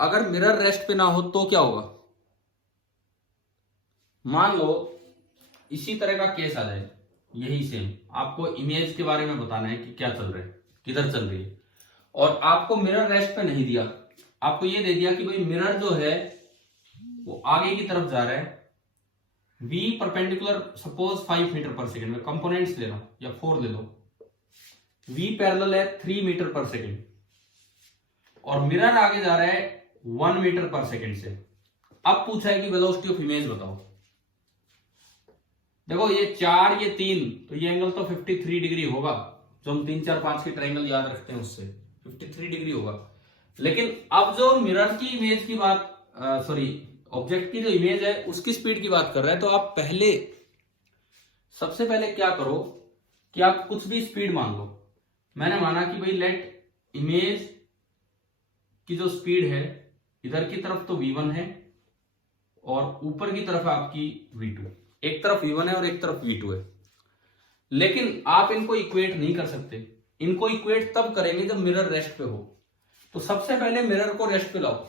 अगर मिरर रेस्ट पे ना हो तो क्या होगा? मान लो इसी तरह का केस आ जाए, यही सेम, आपको इमेज के बारे में बताना है कि क्या चल रहा है, किधर चल रही है, और आपको मिरर रेस्ट पे नहीं दिया, आपको ये दे दिया कि भाई मिरर जो है वो आगे की तरफ जा रहा है, v परपेंडिकुलर सपोज 5 मीटर पर सेकेंड में, कंपोनेंट्स ले लो या 4 ले लो, v पैरेलल है 3 मीटर पर सेकेंड और मिरर आगे जा रहा है 1 मीटर पर सेकेंड से। अब पूछा है कि वेलोसिटी ऑफ इमेज बताओ। देखो ये 4 ये 3, तो ये एंगल तो 53 डिग्री होगा, जो हम 3 4 5 की ट्रायंगल याद रखते हैं उससे 53 डिग्री होगा। लेकिन अब जो मिरर की इमेज की बात, सॉरी ऑब्जेक्ट की जो इमेज है उसकी स्पीड की बात कर रहा है, तो आप सबसे पहले क्या करो कि आप कुछ भी स्पीड मान लो। मैंने माना कि भाई लेट इमेज की जो स्पीड है इधर की तरफ तो v1 है और ऊपर की तरफ आपकी v2, एक तरफ v1 है और एक तरफ v2 है। लेकिन आप इनको इक्वेट नहीं कर सकते, इनको इक्वेट तब करेंगे जब मिरर रेस्ट पे हो। तो सबसे पहले मिरर को रेस्ट पे लाओ।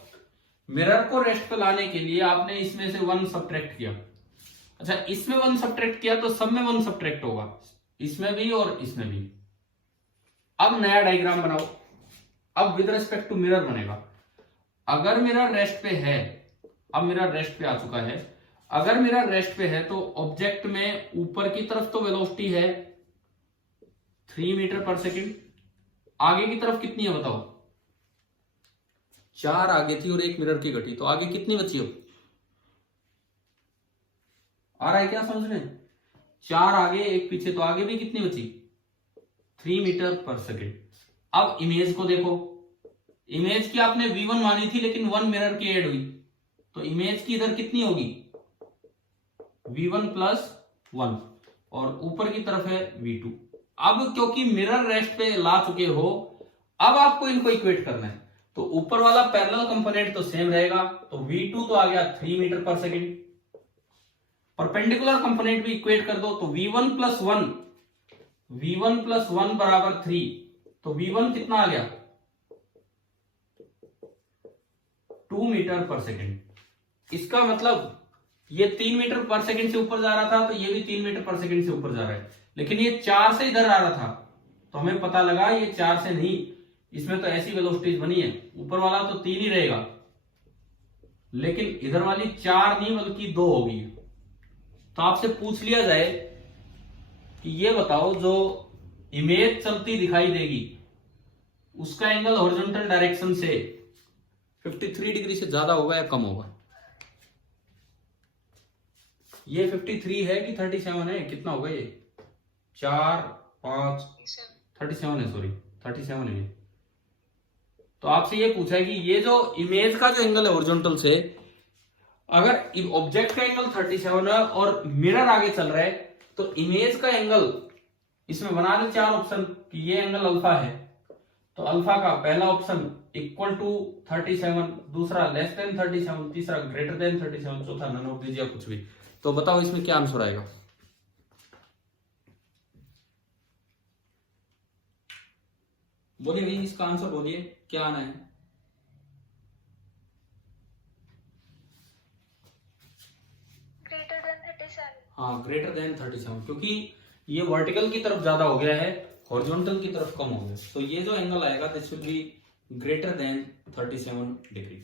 मिरर को रेस्ट पे लाने के लिए आपने इसमें से 1 सब्ट्रैक्ट किया। अच्छा, इसमें 1 सब्ट्रैक्ट किया तो सब में 1 सब्ट्रैक्ट होगा, इसमें भी और इसमें भी। अब नया डायग्राम बनाओ। अब विद रिस्पेक्ट टू मिरर बनेगा। अगर मिरर रेस्ट पे है, अब मिरर रेस्ट पे आ चुका है, अगर मिरर रेस्ट पे है तो ऑब्जेक्ट में ऊपर की तरफ तो वेलोसिटी है 3 मीटर पर सेकेंड, आगे की तरफ कितनी है बताओ? 4 आगे थी और 1 मिरर की घटी, तो आगे कितनी बची हो? आ रहा है क्या समझ में? 4 आगे 1 पीछे, तो आगे भी कितनी बची? 3 मीटर पर सेकेंड। अब इमेज को देखो, इमेज की आपने v1 मानी थी लेकिन 1 मिरर की ऐड हुई, तो इमेज की इधर कितनी होगी? v1 प्लस 1 और ऊपर की तरफ है v2। अब क्योंकि मिरर रेस्ट पे ला चुके हो, अब आपको इनको इक्वेट करना है। तो ऊपर वाला पैरेलल कंपोनेंट तो सेम रहेगा, तो v2 तो आ गया 3 मीटर पर सेकेंड। परपेंडिकुलर कंपोनेंट भी इक्वेट कर दो, तो v1 प्लस 1 बराबर 3, तो v1 कितना आ गया? 2 मीटर पर सेकेंड। इसका मतलब ये 3 मीटर पर सेकेंड से ऊपर जा रहा था, तो ये भी 3 मीटर पर सेकेंड से ऊपर जा रहा है। लेकिन ये 4 से इधर आ रहा था, तो हमें पता लगा ये 4 से नहीं, इसमें तो ऐसी वेलोसिटीज बनी है, ऊपर वाला तो 3 ही रहेगा, लेकिन इधर वाली 4 नहीं बल्कि 2 होगी। तो आपसे पूछ लिया जाए कि ये बताओ जो इमेज चलती दिखाई देगी उसका एंगल हॉरिजॉन्टल डायरेक्शन से 53 डिग्री से ज्यादा होगा या कम होगा? ये 53 है कि 37 है? कितना होगा ये? 4 5 37 है, सॉरी 37 है ये। तो आपसे ये पूछा है कि ये जो इमेज का जो एंगल है हॉरिजॉन्टल से, अगर ऑब्जेक्ट का एंगल 37 है और मिरर आगे चल रहा है, तो इमेज का एंगल, इसमें बना दे 4 ऑप्शन कि ये एंगल अल्फा है, तो अल्फा का पहला ऑप्शन इक्वल टू 37, दूसरा लेस देन 37, तीसरा ग्रेटर देन 37, चौथा नन ऑफ दीजिए कुछ भी। तो बताओ इसमें क्या आंसर आएगा? बोलिए भाई, इसका आंसर बोलिए, क्या आना है? Greater than 37। हाँ, ग्रेटर देन 37, क्योंकि ये वर्टिकल की तरफ ज्यादा हो गया है, हॉरिजॉन्टल की तरफ कम हो गया। तो ये जो एंगल आएगा this will be greater than 37 degree.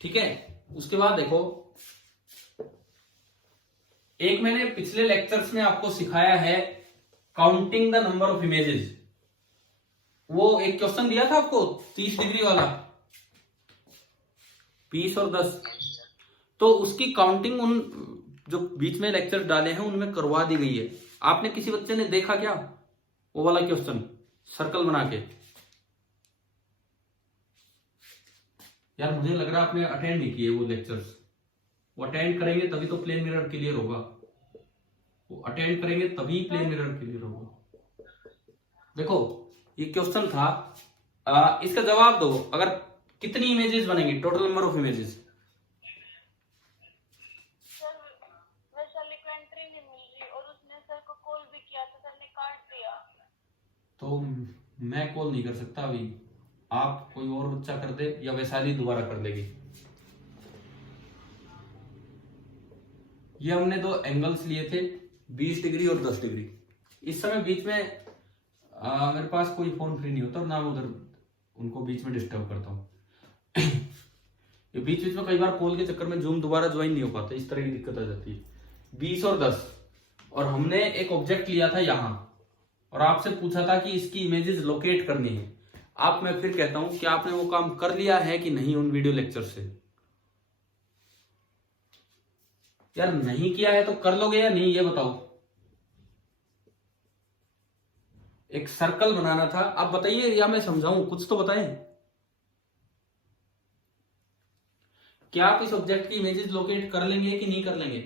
ठीक है। उसके बाद देखो, एक मैंने पिछले लेक्चर्स में आपको सिखाया है counting the number of images. वो एक क्वेश्चन दिया था आपको 30 डिग्री वाला, 20 और 10, तो उसकी काउंटिंग उन जो बीच में लेक्चर डाले हैं उनमें करवा दी गई है। आपने किसी बच्चे ने देखा क्या वो वाला क्वेश्चन सर्कल बना के? यार मुझे लग रहा है आपने अटेंड नहीं किए वो लेक्चर्स। वो अटेंड करेंगे तभी तो प्लेन मिरर क्लियर होगा, वो अटेंड करेंगे तभी प्लेन मिरर क्लियर होगा। देखो ये क्वेश्चन था, इसका जवाब दो। अगर कितनी इमेजेस बनेंगी, total number of images? Sir वैसा लिक्वेंट्री नहीं मिल रही और उसने सर को कॉल भी किया तो सर ने काट दिया। तो मैं कॉल नहीं कर सकता अभी, आप कोई और बच्चा कर दे या वैशाली दोबारा कर देगी। ये हमने 2 एंगल्स लिए थे 20 डिग्री और 10 डिग्री। इस समय बीच में मेरे पास कोई फोन फ्री नहीं होता और ना उधर उनको बीच में डिस्टर्ब करता हूँ। ये बीच बीच में कई बार कॉल के चक्कर में जूम दोबारा ज्वाइन नहीं हो पाता, इस तरह की दिक्कत आ जाती है। 20 और 10, और हमने एक ऑब्जेक्ट लिया था यहाँ, और आपसे पूछा था कि इसकी इमेजेस लोकेट करनी है, आप, मैं फिर कहता हूं कि आपने वो काम कर लिया है कि नहीं उन वीडियो लेक्चर से? यार नहीं किया है तो कर लोगे या नहीं, ये बताओ। एक सर्कल बनाना था, आप बताइए या मैं समझाऊं, कुछ तो बताएं। क्या आप इस ऑब्जेक्ट की इमेजेस लोकेट कर लेंगे कि नहीं कर लेंगे?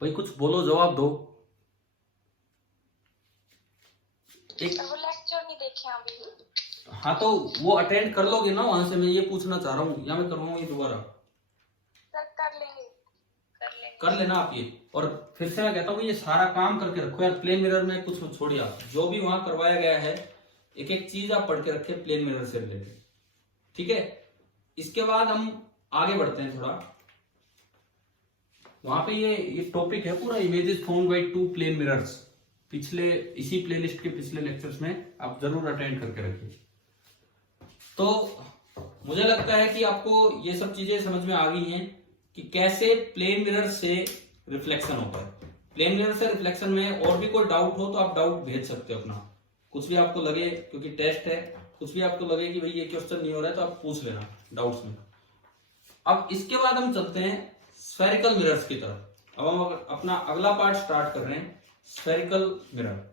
भाई कुछ बोलो, जवाब दो। एक वो लेक्चर नहीं देखे अभी। हाँ तो वो अटेंड कर लोगे ना वहां से, मैं ये पूछना चाह रहा हूँ, या मैं करवाऊँ ये दोबारा? सर कर लेंगे। कर लेना आप ये। और फिर से मैं कहता हूँ ये सारा काम करके रखो यार, प्लेन मिरर में कुछ छोड़िए आप, जो भी वहां करवाया गया है एक एक चीज आप पढ़ के रखे प्लेन मिरर से रिलेटेड, ठीक है? इसके बाद हम आगे बढ़ते हैं थोड़ा। वहां पे ये टॉपिक है पूरा, images found by two plane mirrors, पिछले इसी प्लेलिस्ट के पिछले लेक्चर्स में आप जरूर अटेंड करके रखिए। तो मुझे लगता है कि आपको ये सब चीजें समझ में आ गई हैं कि कैसे प्लेन मिरर से रिफ्लेक्शन होता है। प्लेन मिरर से रिफ्लेक्शन में और भी कोई डाउट हो तो आप डाउट भेज सकते हो अपना, कुछ भी आपको लगे, क्योंकि टेस्ट है, कुछ भी आपको लगे कि भाई ये क्वेश्चन नहीं हो रहा है तो आप पूछ लेना डाउट्स में। अब इसके बाद हम चलते हैं स्फेरिकल मिरर्स की तरफ। अब हम अपना अगला पार्ट स्टार्ट कर रहे हैं, स्फेरिकल मिरर।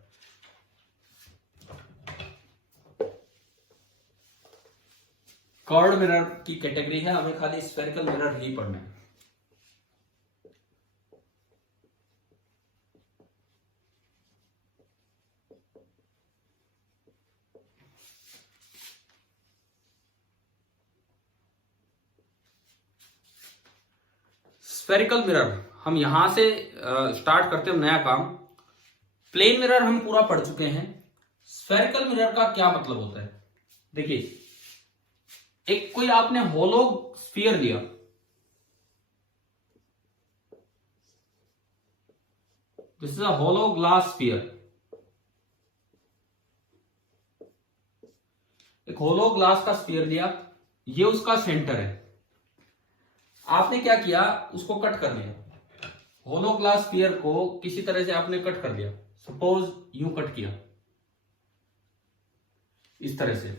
कर्व्ड मिरर की कैटेगरी है, हमें खाली स्फेरिकल मिरर ही पढ़ना है। स्फेरिकल मिरर हम यहां से स्टार्ट करते हैं नया काम। प्लेन मिरर हम पूरा पढ़ चुके हैं, स्फेरिकल मिरर का क्या मतलब होता है? देखिए, एक कोई आपने होलो स्फीयर लिया, this is a hollow glass sphere, एक होलो ग्लास का स्फीयर लिया, ये उसका सेंटर है। आपने क्या किया, उसको कट कर लिया, होलो ग्लास स्फीयर को किसी तरह से आपने कट कर लिया, सपोज यूं कट किया, इस तरह से।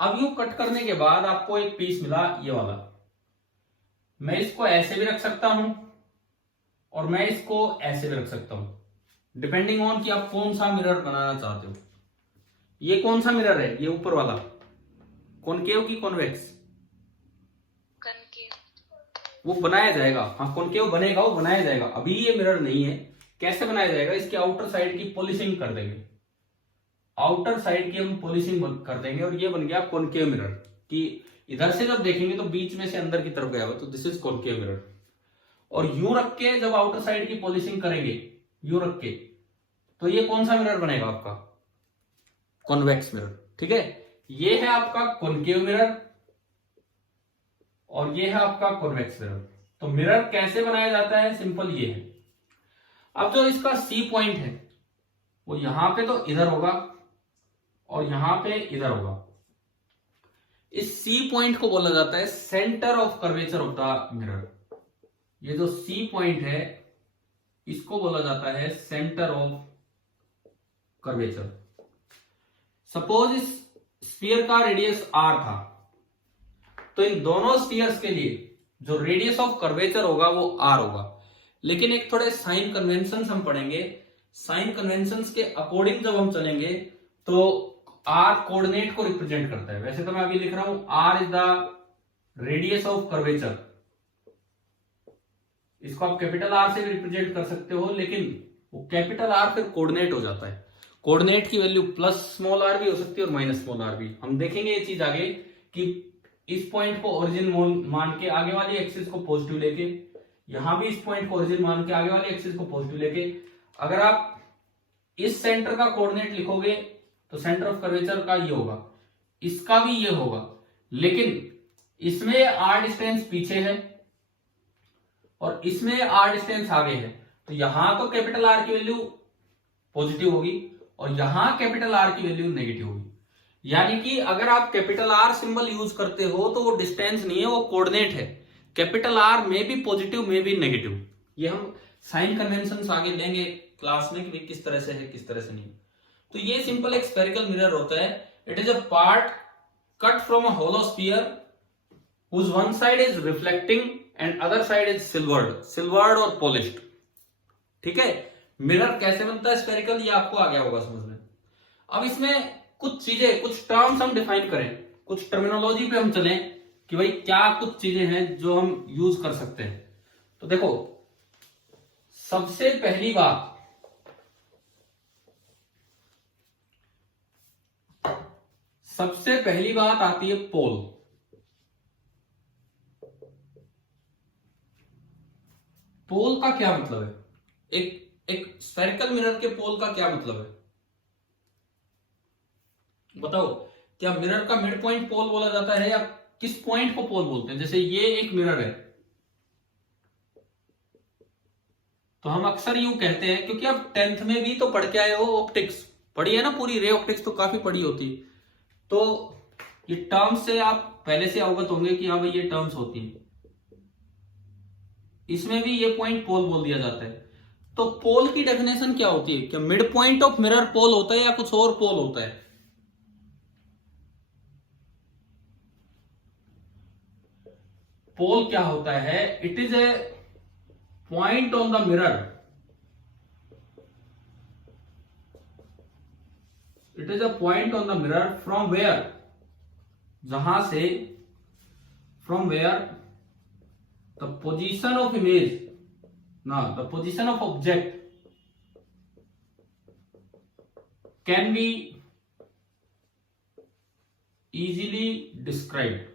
अब यूं कट करने के बाद आपको एक पीस मिला, ये वाला। मैं इसको ऐसे भी रख सकता हूं और मैं इसको ऐसे भी रख सकता हूं, डिपेंडिंग ऑन कि आप कौन सा मिरर बनाना चाहते हो। ये कौन सा मिरर है? ये ऊपर वाला, कॉनकेव की कॉन्वेक्स? वो बनाया जाएगा, हाँ कॉनकेव बनेगा, वो बनाया जाएगा। अभी ये मिरर नहीं है, कैसे बनाया जाएगा? इसके आउटर साइड की पॉलिशिंग कर देंगे, आउटर साइड की हम पॉलिशिंग कर देंगे और ये बन गया कॉनकेव मिरर। कि इधर से जब देखेंगे तो बीच में से अंदर की तरफ गया हुआ, तो दिस इज कॉनकेव मिरर। और यूं रख के जब आउटर साइड की पॉलिशिंग करेंगे, यूं रख के, तो ये कौन सा मिरर बनेगा आपका? कॉन्वेक्स मिरर, ठीक है? ये है आपका कॉनकेव मिरर और ये है आपका कॉन्वेक्स मिरर। तो मिरर कैसे बनाया जाता है? सिंपल ये है। अब जो इसका सी पॉइंट है वो यहां पे तो इधर होगा और यहां पे इधर होगा। इस सी पॉइंट को बोला जाता है centre of curvature of the mirror. ये जो सी पॉइंट है इसको बोला जाता है सेंटर ऑफ कर्वेचर। सपोज इस स्फीयर का रेडियस आर था, तो इन दोनों स्फीयर्स के लिए जो रेडियस ऑफ कर्वेचर होगा वो आर होगा। लेकिन एक थोड़े साइन कन्वेंशन हम पढ़ेंगे, साइन कन्वेंशन के अकॉर्डिंग जब हम चलेंगे तो आर कोऑर्डिनेट को रिप्रेजेंट करता है। वैसे तो मैं अभी लिख रहा हूं r is the radius of curvature, इसको आप कैपिटल आर से भी रिप्रेजेंट कर सकते हो, लेकिन वो कैपिटल आर फिर कोऑर्डिनेट हो जाता है। कोऑर्डिनेट की वैल्यू प्लस स्मॉल आर भी हो सकती है और माइनस स्मॉल आर भी। हम देखेंगे ये चीज आगे कि इस पॉइंट को ओरिजिन मान के आगे वाली एक्सिस को पॉजिटिव लेके, यहां भी इस पॉइंट को ओरिजिन मान के आगे वाली एक्सिस को पॉजिटिव लेके, अगर आप इस सेंटर का कोऑर्डिनेट लिखोगे तो सेंटर ऑफ कर्वेचर का ये होगा, इसका भी ये होगा, लेकिन इसमें आर डिस्टेंस पीछे है और इसमें आर डिस्टेंस आगे है। तो यहां तो कैपिटल आर की वैल्यू पॉजिटिव होगी और यहां कैपिटल आर की वैल्यू नेगेटिव होगी। यानी कि अगर आप कैपिटल आर सिंबल यूज करते हो तो वो डिस्टेंस नहीं है, वो कोऑर्डिनेट है। कैपिटल आर में बी पॉजिटिव में बी नेगेटिव। ये हम साइन कन्वेंशन आगे लेंगे क्लास में कि किस तरह से है किस तरह से नहीं। तो ये सिंपल एक स्फेरिकल मिरर होता है। It is a part cut from a hollow sphere whose one side is reflecting and other side is silvered और polished। ठीक है, मिरर कैसे बनता है स्फेरिकल, ये आपको आ गया होगा समझ में। अब इसमें कुछ चीजें, कुछ टर्म्स हम डिफाइन करें, कुछ टर्मिनोलॉजी पे हम चलें कि भाई क्या कुछ चीजें हैं जो हम यूज कर सकते हैं। तो देखो, सबसे पहली बात, आती है पोल। पोल का क्या मतलब है? एक स्फेरिकल मिरर के पोल का क्या मतलब है बताओ। क्या मिरर का मिड पॉइंट पोल बोला जाता है या किस पॉइंट को पोल बोलते हैं? जैसे ये एक मिरर है तो हम अक्सर यूं कहते हैं, क्योंकि आप 10th में भी तो पढ़ के आए हो, ऑप्टिक्स पढ़ी है ना पूरी, रे ऑप्टिक्स तो काफी पढ़ी होती, तो ये टर्म्स से आप पहले से अवगत होंगे कि हाँ भाई ये टर्म्स होती हैं। इसमें भी ये पॉइंट पोल बोल दिया जाता है। तो पोल की डेफिनेशन क्या होती है? क्या मिड पॉइंट ऑफ मिरर पोल होता है या कुछ और पोल होता है? पोल क्या होता है? It is a point on the mirror, it is a point on the mirror from where, जहां से, from where the position of image, ना the position of object can be easily described.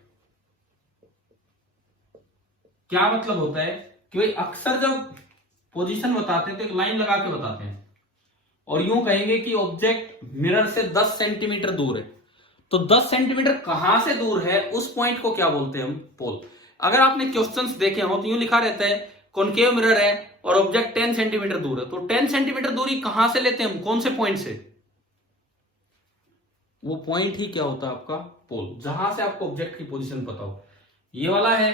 क्या मतलब होता है कि भाई अक्सर जब पोजीशन बताते हैं तो एक लाइन लगा के बताते हैं और यूं कहेंगे कि ऑब्जेक्ट मिरर से 10 सेंटीमीटर दूर है। तो 10 सेंटीमीटर कहां से दूर है उस पॉइंट को क्या बोलते हैं हम? पोल। अगर आपने क्वेश्चंस देखे हो तो यूं लिखा रहता है कॉनकेव मिरर है और ऑब्जेक्ट 10 सेंटीमीटर दूर है, तो 10 सेंटीमीटर दूरी कहां से लेते हैं हम? कौन से पॉइंट से? वो पॉइंट ही क्या होता है आपका? पोल, जहां से आपको ऑब्जेक्ट की पोजीशन पता हो। ये वाला है,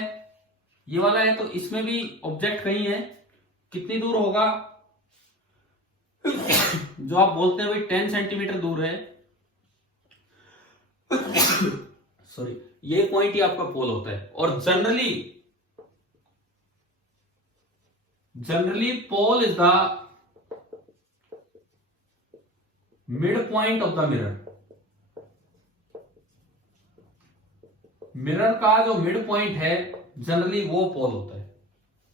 ये वाला है, तो इसमें भी ऑब्जेक्ट कहीं है, कितनी दूर होगा? जो आप बोलते हैं भाई 10 सेंटीमीटर दूर है, सॉरी, ये पॉइंट ही आपका पोल होता है। और generally pole is the mid point of the mirror. Mirror का जो मिड पॉइंट है जनरली वो पोल होता है।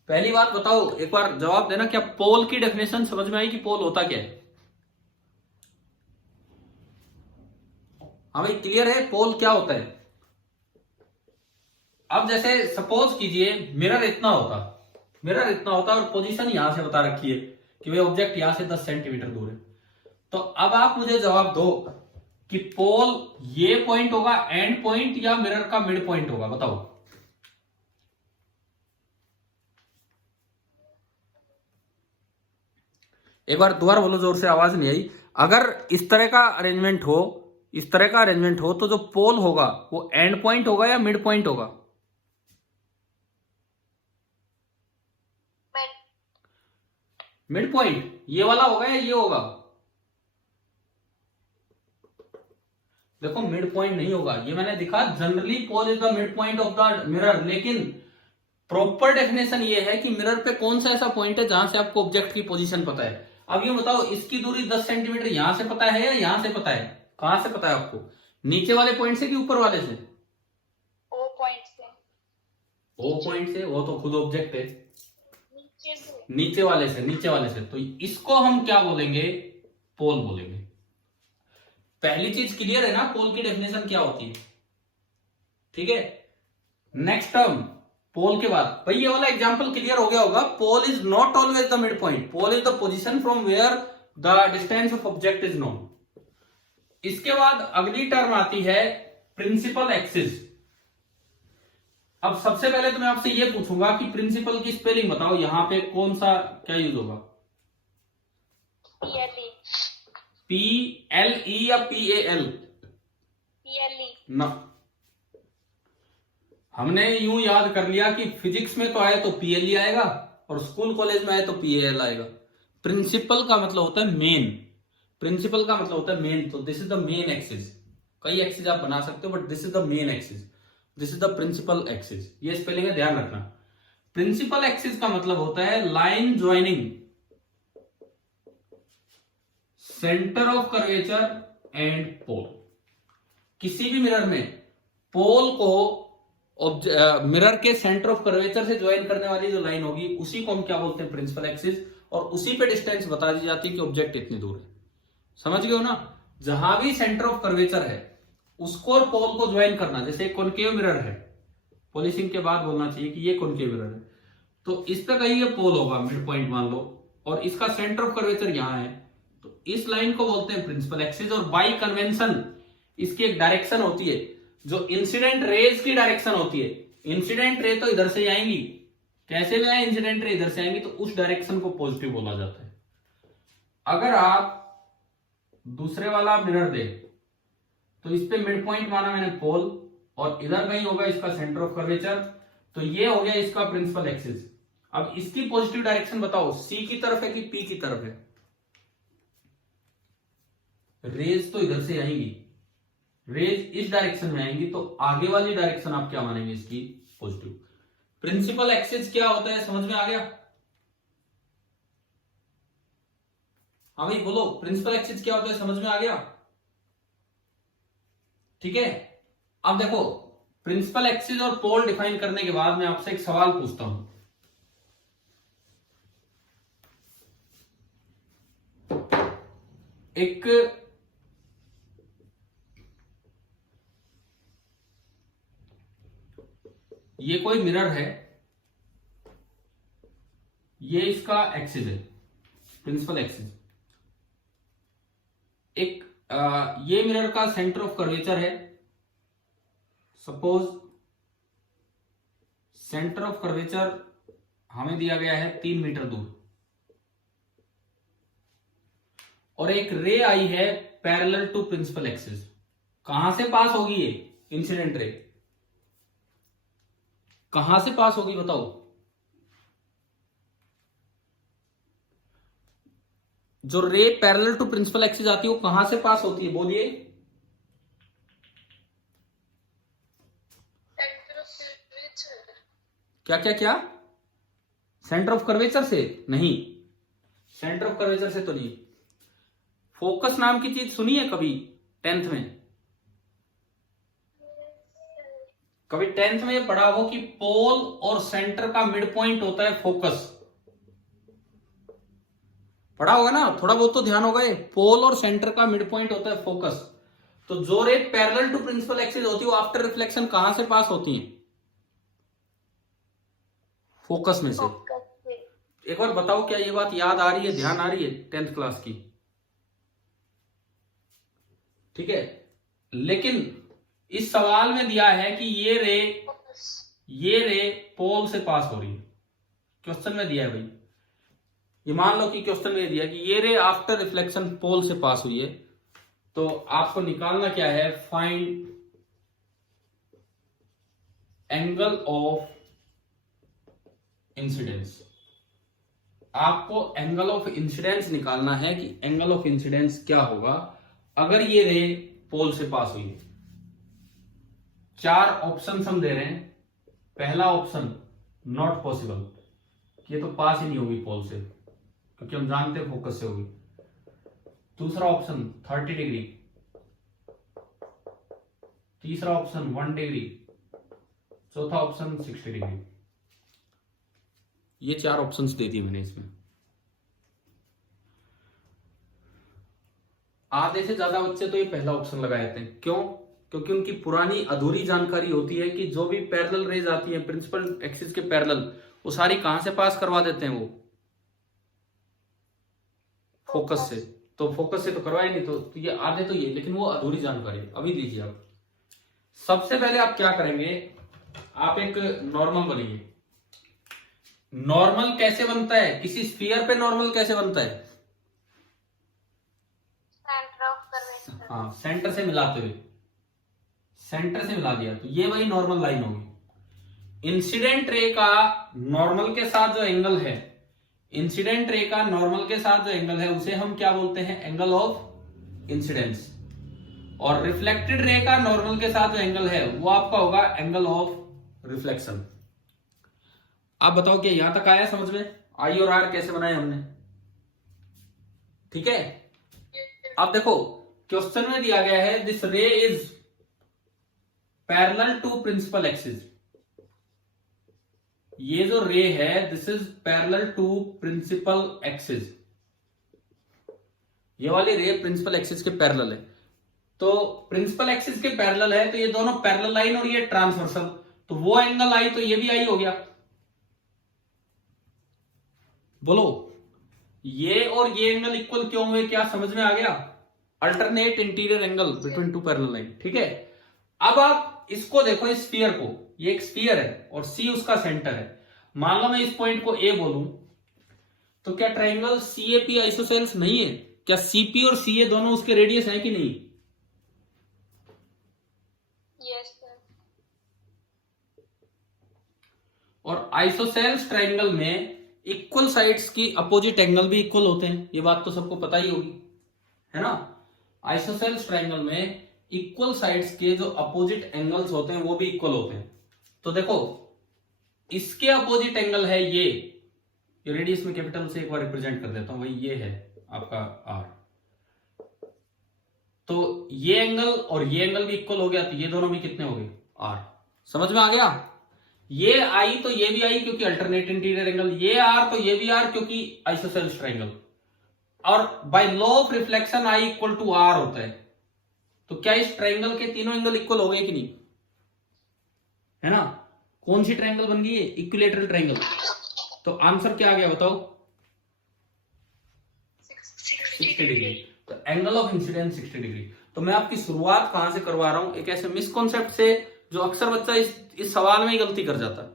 पहली बात बताओ, एक बार जवाब देना, क्या पोल की डेफिनेशन समझ में आई कि पोल होता क्या है? हाँ भाई, क्लियर है पोल क्या होता है? अब जैसे सपोज कीजिए मिरर इतना होता और पोजीशन यहां से बता रखी है कि भाई ऑब्जेक्ट यहां से 10 सेंटीमीटर दूर है। तो अब आप मुझे जवाब दो कि पोल ये पॉइंट होगा एंड पॉइंट या मिरर का मिड पॉइंट होगा? बताओ। एक बार दोबारा बोलो, जोर से, आवाज नहीं आई। अगर इस तरह का अरेंजमेंट हो तो जो पोल होगा वो एंड पॉइंट होगा या मिड पॉइंट होगा? मिड पॉइंट ये वाला होगा या ये होगा? देखो, मिड पॉइंट नहीं होगा, ये मैंने दिखा। Generally pole is the mid point of the mirror, लेकिन प्रॉपर डेफिनेशन ये है कि मिरर पे कौन सा ऐसा पॉइंट है जहां से आपको ऑब्जेक्ट की पोजीशन पता है। अब ये बताओ, इसकी दूरी 10 सेंटीमीटर यहां से पता है या यहां से पता है? कहां से पता है आपको? नीचे वाले पॉइंट से कि ऊपर वाले से? ओ पॉइंट से। ओ पॉइंट से, वो तो खुद ऑब्जेक्ट है। नीचे से। नीचे वाले से, तो इसको हम क्या बोलेंगे? पोल बोलेंगे। पहली चीज क्लियर है ना, पोल की डेफिनेशन क्या होती है? ठीक है। नेक्स्ट टर्म पोल के बाद, भाई ये वाला एग्जांपल क्लियर हो गया होगा। Pole is not always the mid point, pole is the position from where the distance of object is known. इसके बाद अगली टर्म आती है प्रिंसिपल एक्सिस। अब सबसे पहले तो मैं आपसे ये पूछूंगा कि प्रिंसिपल की स्पेलिंग बताओ, यहां पे कौन सा क्या यूज होगा? PLE। PLE या PAL? PLE। ना, हमने यूं याद कर लिया कि फिजिक्स में तो आए तो पीएलई आएगा और स्कूल कॉलेज में आए तो पीएल आएगा। प्रिंसिपल का मतलब होता है मेन, प्रिंसिपल का मतलब होता है मेन। तो this is the main axis. कई एक्सिस आप बना सकते हो but this is the main axis, this is the principal axis. ये स्पेलिंग है, ध्यान रखना। प्रिंसिपल एक्सिस का मतलब होता है line joining centre of curvature and pole. किसी भी मिरर में पोल को मिरर के सेंटर ऑफ कर्वेचर से ज्वाइन करने वाली जो लाइन होगी उसी को हम क्या बोलते हैं, प्रिंसिपल एक्सिस। और उसी पे डिस्टेंस बता दी जाती है कि ऑब्जेक्ट इतनी दूर है। समझ गए हो ना? जहां भी सेंटर ऑफ कर्वेचर है उसको और पोल को ज्वाइन करना। जैसे कॉनकेव मिरर है, पॉलिशिंग के बाद बोलना चाहिए कि ये कॉनकेव मिरर है, तो इस पे कहीं ये पोल होगा, मिड पॉइंट मान लो, और इसका सेंटर ऑफ कर्वेचर यहां है, तो इस लाइन को बोलते हैं प्रिंसिपल एक्सिस। और बाय कन्वेंशन इसकी एक डायरेक्शन होती है जो इंसिडेंट रेज की डायरेक्शन होती है। इंसिडेंट रे तो इधर से ही आएंगी, कैसे भी आए इंसिडेंट रे इधर से आएंगी, तो उस डायरेक्शन को पॉजिटिव बोला जाता है। अगर आप दूसरे वाला मिरर दे तो इस पे मिड पॉइंट माना मैंने पोल, और इधर कहीं होगा इसका सेंटर ऑफ कर्वेचर, तो ये हो गया इसका प्रिंसिपल एक्सिस। अब इसकी पॉजिटिव डायरेक्शन बताओ, सी की तरफ है कि पी की तरफ है? रेज तो इधर से आएंगी, रेज इस डायरेक्शन में आएंगी, तो आगे वाली डायरेक्शन आप क्या मानेंगे इसकी? पॉजिटिव। प्रिंसिपल एक्सिस क्या होता है, समझ में आ गया? हाँ भाई बोलो, प्रिंसिपल एक्सिस क्या होता है, समझ में आ गया? ठीक है। अब देखो, प्रिंसिपल एक्सिस और पोल डिफाइन करने के बाद मैं आपसे एक सवाल पूछता हूं। एक ये कोई मिरर है, ये इसका एक्सिस है, प्रिंसिपल एक्सिस। एक ये मिरर का सेंटर ऑफ कर्वेचर है, सपोज सेंटर ऑफ कर्वेचर हमें दिया गया है 3 मीटर दूर, और एक रे आई है पैरेलल टू प्रिंसिपल एक्सिस। कहां से पास होगी ये इंसिडेंट रे? कहां से पास होगी बताओ? जो ray parallel to principal axis आती है वो कहां से पास होती है, बोलिए? क्या क्या क्या? सेंटर ऑफ कर्वेचर से नहीं, सेंटर ऑफ कर्वेचर से तो नहीं। फोकस नाम की चीज सुनी है कभी 10th में? कभी 10th में ये पढ़ा हो कि पोल और सेंटर का मिड पॉइंट होता है फोकस? पढ़ा होगा ना, थोड़ा बहुत तो ध्यान होगा। ये पोल और सेंटर का मिड पॉइंट होता है फोकस। तो जो ray parallel to principal axis होती है वो आफ्टर रिफ्लेक्शन कहां से पास होती है? फोकस में से। एक बार बताओ, क्या ये बात याद आ रही है, ध्यान आ रही है 10th क्लास की? ठीक है। लेकिन इस सवाल में दिया है कि ये रे पोल से पास हो रही है, क्वेश्चन में दिया है भाई। ये मान लो कि क्वेश्चन में दिया कि ये रे आफ्टर रिफ्लेक्शन पोल से पास हुई है, तो आपको निकालना क्या है? Find angle of incidence. आपको एंगल ऑफ इंसिडेंस निकालना है कि एंगल ऑफ इंसिडेंस क्या होगा अगर ये रे पोल से पास हुई है। 4 ऑप्शन हम दे रहे हैं। पहला ऑप्शन नॉट पॉसिबल, ये तो पास ही नहीं होगी पोल से, क्योंकि हम जानते हैं फोकस से होगी। दूसरा ऑप्शन 30 डिग्री, तीसरा ऑप्शन 1 डिग्री, चौथा ऑप्शन 60 डिग्री। ये 4 ऑप्शंस दे दिए मैंने इसमें। आधे से ज्यादा बच्चे तो ये पहला ऑप्शन लगा देते हैं। क्यों? क्योंकि उनकी पुरानी अधूरी जानकारी होती है कि जो भी पैरेलल रेज आती है प्रिंसिपल एक्सिस के पैरेलल, वो सारी कहां से पास करवा देते हैं? वो फोकस से। तो फोकस से तो करवाए नहीं, तो ये आधे तो ये, लेकिन वो अधूरी जानकारी। अभी लीजिए आप, सबसे पहले आप क्या करेंगे, आप एक नॉर्मल बनिए। नॉर्मल कैसे बनता है? किसी स्फीयर पे नॉर्मल कैसे बनता है? Centre of curvature. हाँ, सेंटर से मिलाते हुए, सेंटर से मिला दिया तो ये वही नॉर्मल लाइन होगी। इंसिडेंट रे का नॉर्मल के साथ जो एंगल है, इंसिडेंट रे का नॉर्मल के साथ जो एंगल है उसे हम क्या बोलते हैं, एंगल ऑफ इंसिडेंस। और रिफ्लेक्टेड रे का नॉर्मल के साथ जो एंगल है वो आपका होगा एंगल ऑफ रिफ्लेक्शन। आप बताओ क्या यहां तक आया समझ में? आई और आर कैसे बनाए हमने, ठीक है। अब देखो क्वेश्चन में दिया गया है this ray is parallel to principal axis. ये जो रे है this is parallel to principal axis, ये वाली रे प्रिंसिपल एक्सिस के पैरेलल है। तो प्रिंसिपल एक्सिस के पैरेलल है तो ये दोनों पैरेलल लाइन और ये ट्रांसवर्सल, तो वो एंगल आई तो ये भी आई हो गया। बोलो ये और ये एंगल इक्वल क्यों हुए, क्या समझ में आ गया? Alternate interior angle between two parallel line, ठीक है। अब आप इसको देखो, इस स्फीयर को, ये एक स्फीयर है और सी उसका सेंटर है। मान लो मैं इस पॉइंट को ए बोलूं तो क्या ट्राइंगल सीएपी आइसोसेल्स नहीं है? क्या सीपी और सीए दोनों उसके रेडियस है कि नहीं? Yes sir. और आइसोसेल्स ट्राइंगल में इक्वल साइड्स की अपोजिट एंगल भी इक्वल होते हैं, ये बात तो सबको पता ही होगी, है ना। आइसोसेल्स ट्राइंगल में इक्वल साइड्स के जो अपोजिट एंगल्स होते हैं वो भी इक्वल होते हैं। तो देखो इसके अपोजिट एंगल है ये रेडियस में कैपिटल से एक बार रिप्रेजेंट कर देता हूं, भाई ये है आपका आर। तो ये एंगल और ये एंगल भी इक्वल हो गया, तो ये दोनों भी कितने हो गए, आर। समझ में आ गया? ये आई तो ये भी आई क्योंकि अल्टरनेट इंटीरियर एंगल, ये आर तो ये भी आर क्योंकि आइसोसेल्स ट्राइंगल। और by law of reflection I equal to R होता है। तो क्या इस ट्राइंगल के तीनों एंगल इक्वल हो गए कि नहीं, है ना। कौन सी ट्राइंगल बन गई है, इक्विलेटरल ट्राइंगल। तो आंसर क्या आ गया बताओ, 60 डिग्री। तो एंगल ऑफ इंसिडेंस 60 डिग्री। तो मैं आपकी शुरुआत कहां से करवा रहा हूं, एक ऐसे मिसकॉन्सेप्ट से जो अक्सर बच्चा इस सवाल में ही गलती कर जाता है।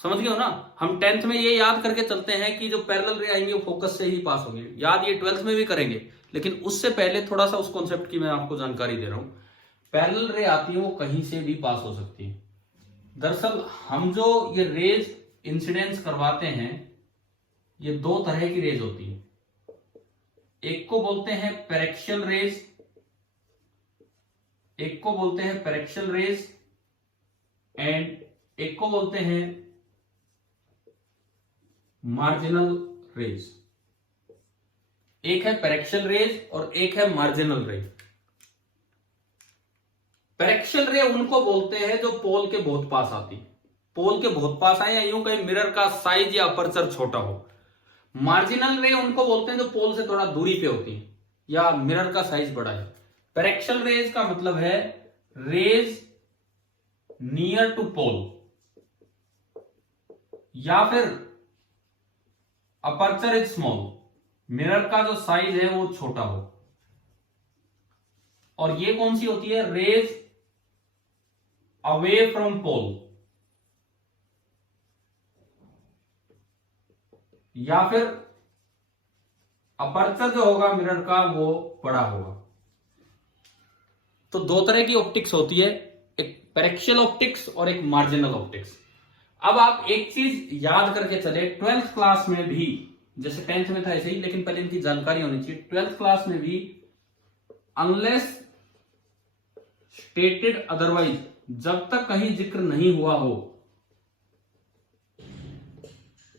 समझ गए हो ना। हम 10th में ये याद करके चलते हैं कि जो पैरेलल रे आएंगे वो फोकस से ही पास होंगे, याद ये 12th में भी करेंगे, लेकिन उससे पहले थोड़ा सा उस कॉन्सेप्ट की मैं आपको जानकारी दे रहा हूं। पैरेलल रे आती है वो कहीं से भी पास हो सकती है। दरअसल हम जो ये रेज इंसिडेंस करवाते हैं ये दो तरह की रेज होती है। एक को बोलते हैं पेरेक्शियल रेज, एक को बोलते हैं पेरेक्शियल रेज एंड एक को बोलते हैं मार्जिनल रेज। एक है पेरेक्शियल रेज और एक है मार्जिनल रेज। पेरेक्शियल रे उनको बोलते हैं जो पोल के बहुत पास आती, पोल के बहुत पास आए या यूं कहीं मिरर का साइज या अपर्चर छोटा हो। मार्जिनल रे उनको बोलते हैं जो पोल से थोड़ा दूरी पे होती है या मिरर का साइज बड़ा है। पेरेक्शियल रेज का मतलब है रेज नियर टू पोल या फिर अपर्चर इज स्मॉल, मिरर का जो साइज है वो छोटा हो। और ये कौन सी होती है, रेज अवे फ्रॉम पोल या फिर अपर्चर जो होगा मिरर का वो बड़ा होगा। तो दो तरह की ऑप्टिक्स होती है, एक पेरेक्शियल ऑप्टिक्स और एक मार्जिनल ऑप्टिक्स। अब आप एक चीज याद करके चले, 12th क्लास में भी, जैसे 10th में था ऐसे ही, लेकिन पहले इनकी जानकारी होनी चाहिए। 12th क्लास में भी अनलेस स्टेटेड अदरवाइज, जब तक कहीं जिक्र नहीं हुआ हो,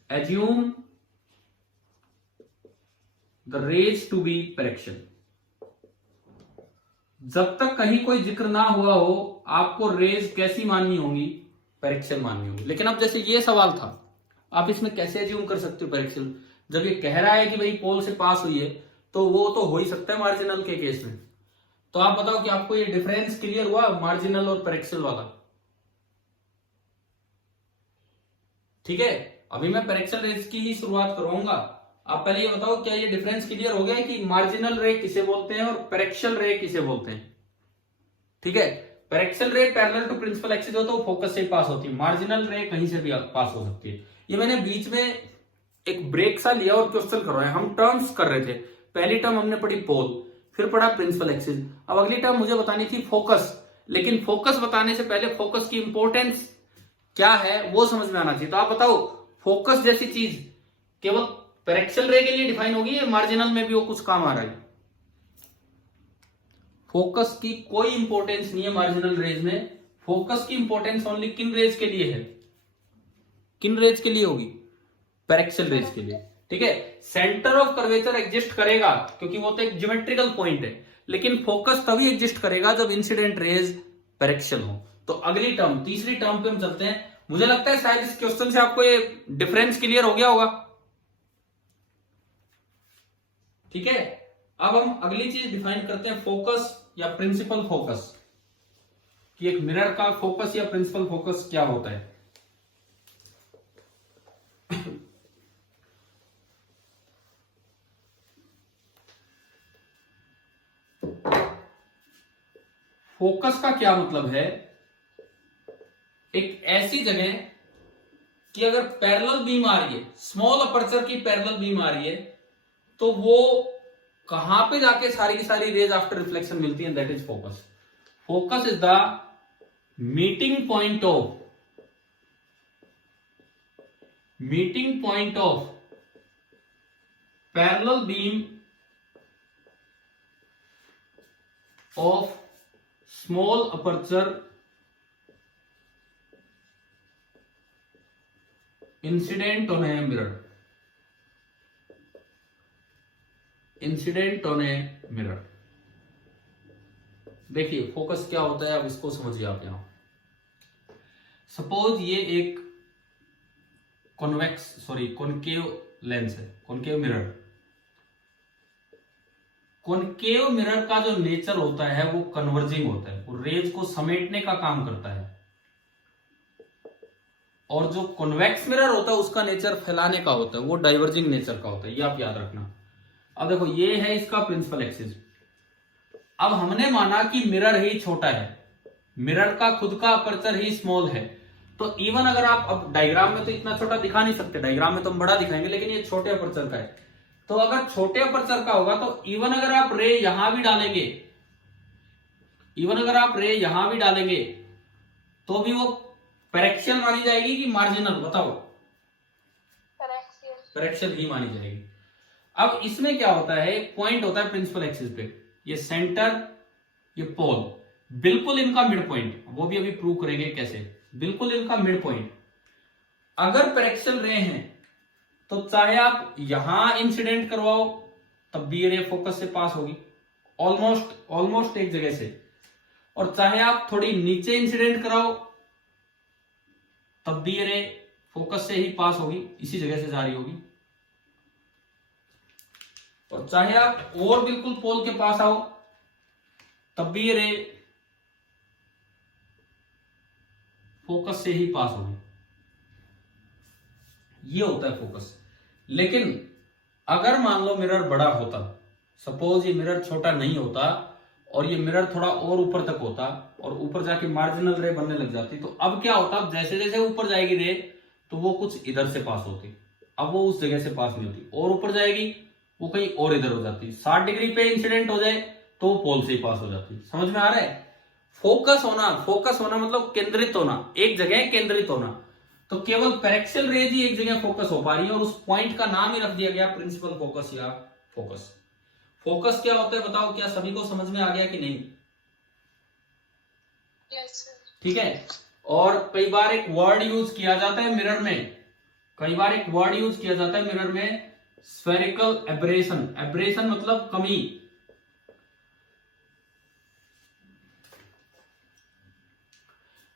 assume the rays to be paraxial. जब तक कहीं कोई जिक्र ना हुआ हो आपको रेज कैसी माननी होगी, पेरेक्शियल माननी होगी। लेकिन अब जैसे ये सवाल था, आप इसमें कैसे एज्यूम कर सकते हो पेरेक्शियल, जब ये कह रहा है कि भाई पोल से पास हुई है तो वो तो हो ही सकता है मार्जिनल के केस में। तो आप बताओ कि आपको ये डिफरेंस क्लियर हुआ मार्जिनल और पेरेक्शियल वाला? ठीक है, अभी मैं पेरेक्शियल रेज की ही शुरुआत करवाऊंगा। आप पहले ये बताओ क्या ये डिफरेंस क्लियर हो गया कि मार्जिनल रे किसे बोलते हैं और पेरेक्शियल रे किसे बोलते हैं? ठीक है, पेरेक्शियल ray parallel to principal axis हो तो फोकस से पास होती है, मार्जिनल रे कहीं से भी पास हो सकती है। ये मैंने बीच में एक ब्रेक सा लिया और क्वेश्चन करवाया, हम टर्म्स कर रहे थे। पहली टर्म हमने पढ़ी पोल, फिर पढ़ा प्रिंसिपल एक्सिस, अब अगली टर्म मुझे बतानी थी फोकस। लेकिन फोकस बताने से पहले फोकस की इंपॉर्टेंस क्या है वो समझ में आना चाहिए। तो आप बताओ, फोकस जैसी चीज केवल पैरेक्सियल रे के लिए डिफाइन होगी या मार्जिनल में भी वो कुछ काम आ रहा है? फोकस की कोई इंपॉर्टेंस नहीं है मार्जिनल रेज में। फोकस की इंपॉर्टेंस ओनली किन रेज के लिए है? किन रेज के लिए होगी? पैरेक्सियल रेज के लिए। ठीक है, सेंटर ऑफ कर्वेचर एग्जिस्ट करेगा क्योंकि वो तो एक ज्योमेट्रिकल पॉइंट है, लेकिन फोकस तभी एग्जिस्ट करेगा जब इंसिडेंट रेज पैरेक्सियल हो। तो अगली टर्म, तीसरी टर्म पे हम चलते हैं। मुझे लगता है शायद इस क्वेश्चन से आपको ये डिफरेंस क्लियर हो गया होगा। ठीक है, अब हम अगली चीज डिफाइन करते हैं, फोकस या प्रिंसिपल फोकस, कि एक मिरर का फोकस या प्रिंसिपल फोकस क्या होता है। फोकस का क्या मतलब है? एक ऐसी जगह कि अगर पैरेलल बीम आ रही है, स्मॉल अपर्चर की पैरेलल बीम आ रही है, तो वो कहां पे जाके सारी की सारी रेज आफ्टर रिफ्लेक्शन मिलती है, that is focus. Focus is the meeting point of parallel beam of small aperture incident on a mirror, देखिए फोकस क्या होता है, अब इसको समझिए आप। यहां सपोज ये एक कॉनकेव लेंस है, कॉनकेव मिरर। कॉनकेव मिरर का जो नेचर होता है वो कन्वर्जिंग होता है, वो रेज को समेटने का काम करता है। और जो कॉन्वेक्स मिरर होता है उसका नेचर फैलाने का होता है, वो डाइवर्जिंग नेचर का होता है, ये आप याद रखना। अब देखो ये है इसका प्रिंसिपल एक्सिस। अब हमने माना कि मिरर ही छोटा है, मिरर का खुद का अपर्चर ही स्मॉल है, तो इवन अगर आप, अब डायग्राम में तो इतना छोटा दिखा नहीं सकते, डायग्राम में तो हम बड़ा दिखाएंगे, लेकिन ये छोटे अपर्चर का है। तो अगर छोटे अपर्चर का होगा तो इवन अगर आप रे यहां भी डालेंगे, तो भी वो पैरेक्सियल मानी जाएगी कि मार्जिनल? बताओ। पैरेक्सियल ही मानी जाएगी। अब इसमें क्या होता है, एक पॉइंट होता है प्रिंसिपल एक्सिस पे, ये सेंटर, ये पोल, बिल्कुल इनका मिड पॉइंट, वो भी अभी प्रूव करेंगे कैसे, बिल्कुल इनका मिड पॉइंट। अगर पैरेक्सियल रे हैं तो चाहे आप यहां इंसिडेंट करवाओ तब भी ये रे फोकस से पास होगी, ऑलमोस्ट एक जगह से, और चाहे आप थोड़ी नीचे इंसिडेंट कराओ तब भी ये रे फोकस से ही पास होगी, इसी जगह से जा रही होगी। और चाहे आप और बिल्कुल पोल के पास आओ तब भी ये रे फोकस से ही पास होगी। ये होता है फोकस। लेकिन अगर मान लो मिरर बड़ा होता, सपोज ये मिरर छोटा नहीं होता और ये मिरर थोड़ा और ऊपर तक होता और ऊपर जाके मार्जिनल रे बनने लग जाती, तो अब क्या होता, जैसे जैसे ऊपर जाएगी रे तो वो कुछ इधर से पास होती, अब वो उस जगह से पास नहीं होती, और ऊपर जाएगी वो कहीं और इधर हो जाती, 60 डिग्री पे इंसिडेंट हो जाए तो वो पोल से ही पास हो जाती। समझ में आ रहा है? फोकस होना मतलब केंद्रित होना, एक जगह केंद्रित होना। तो केवल पैरेक्सियल रेज ही एक जगह फोकस हो पा रही है और उस पॉइंट का नाम ही रख दिया गया प्रिंसिपल फोकस या फोकस। फोकस क्या होता है बताओ, क्या सभी को समझ में आ गया कि नहीं? Yes sir. ठीक है। और कई बार एक वर्ड यूज किया जाता है मिरर में, स्फेरिकल एब्रेशन। एब्रेशन मतलब कमी।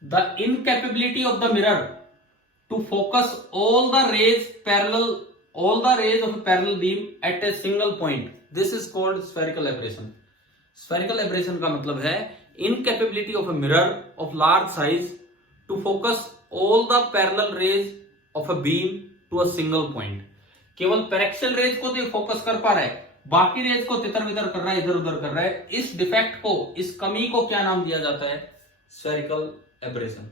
The incapability of the mirror to focus all the rays of a parallel beam at a single point. This is called spherical aberration. Spherical aberration का मतलब है incapability of a mirror of large size to focus all the parallel rays of a beam to a single point. केवल paraxial raise को तो focus कर पा रहा है, बाकी रेज को तितर बितर कर रहा है, इधर उधर कर रहा है। इस डिफेक्ट को, इस कमी को क्या नाम दिया जाता है? Spherical aberration.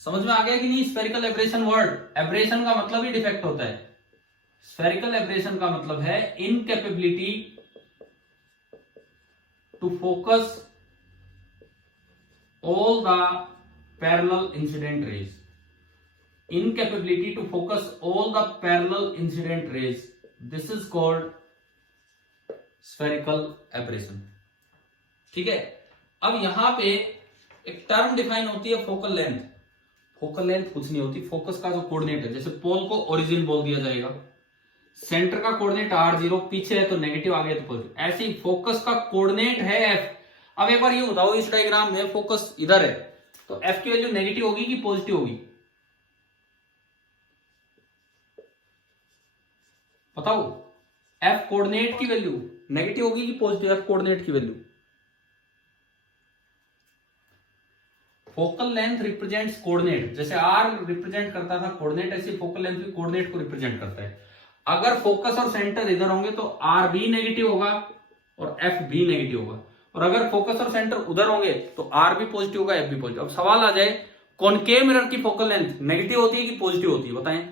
समझ में आ गया कि नहीं? स्फेरिकल एब्रेशन वर्ड, एब्रेशन का मतलब ही डिफेक्ट होता है। स्फेरिकल एब्रेशन का मतलब है incapability to focus all the parallel incident rays, incapability to focus all the parallel incident rays, this is called spherical aberration. ठीक है, अब यहां पे एक टर्म डिफाइन होती है फोकल लेंथ। फोकल लेंथ कुछ नहीं होती, फोकस का जो कोऑर्डिनेट है, जैसे पोल को ओरिजिन बोल दिया जाएगा, सेंटर का कोऑर्डिनेट r0, पीछे है तो नेगेटिव, आगे तो पॉजिटिव, ऐसे ही फोकस का कोऑर्डिनेट है f। अब एक बार ये बताओ, इस डायग्राम में फोकस इधर है तो f की वैल्यू नेगेटिव होगी कि पॉजिटिव होगी? बताओ, f कोऑर्डिनेट की वैल्यू नेगेटिव होगी कि पॉजिटिव? f कोऑर्डिनेट की value, focal length represents coordinate, जैसे r रिप्रेजेंट करता था कोऑर्डिनेट, ऐसे फोकल लेंथ भी कोऑर्डिनेट को रिप्रेजेंट करता है। अगर फोकस और सेंटर इधर होंगे तो r भी नेगेटिव होगा और f भी नेगेटिव होगा, और अगर फोकस और सेंटर उधर होंगे तो r भी पॉजिटिव होगा, f भी पॉजिटिव। अब सवाल आ जाए, कॉनकेव मिरर की फोकल लेंथ नेगेटिव होती है कि पॉजिटिव होती है? बताएं।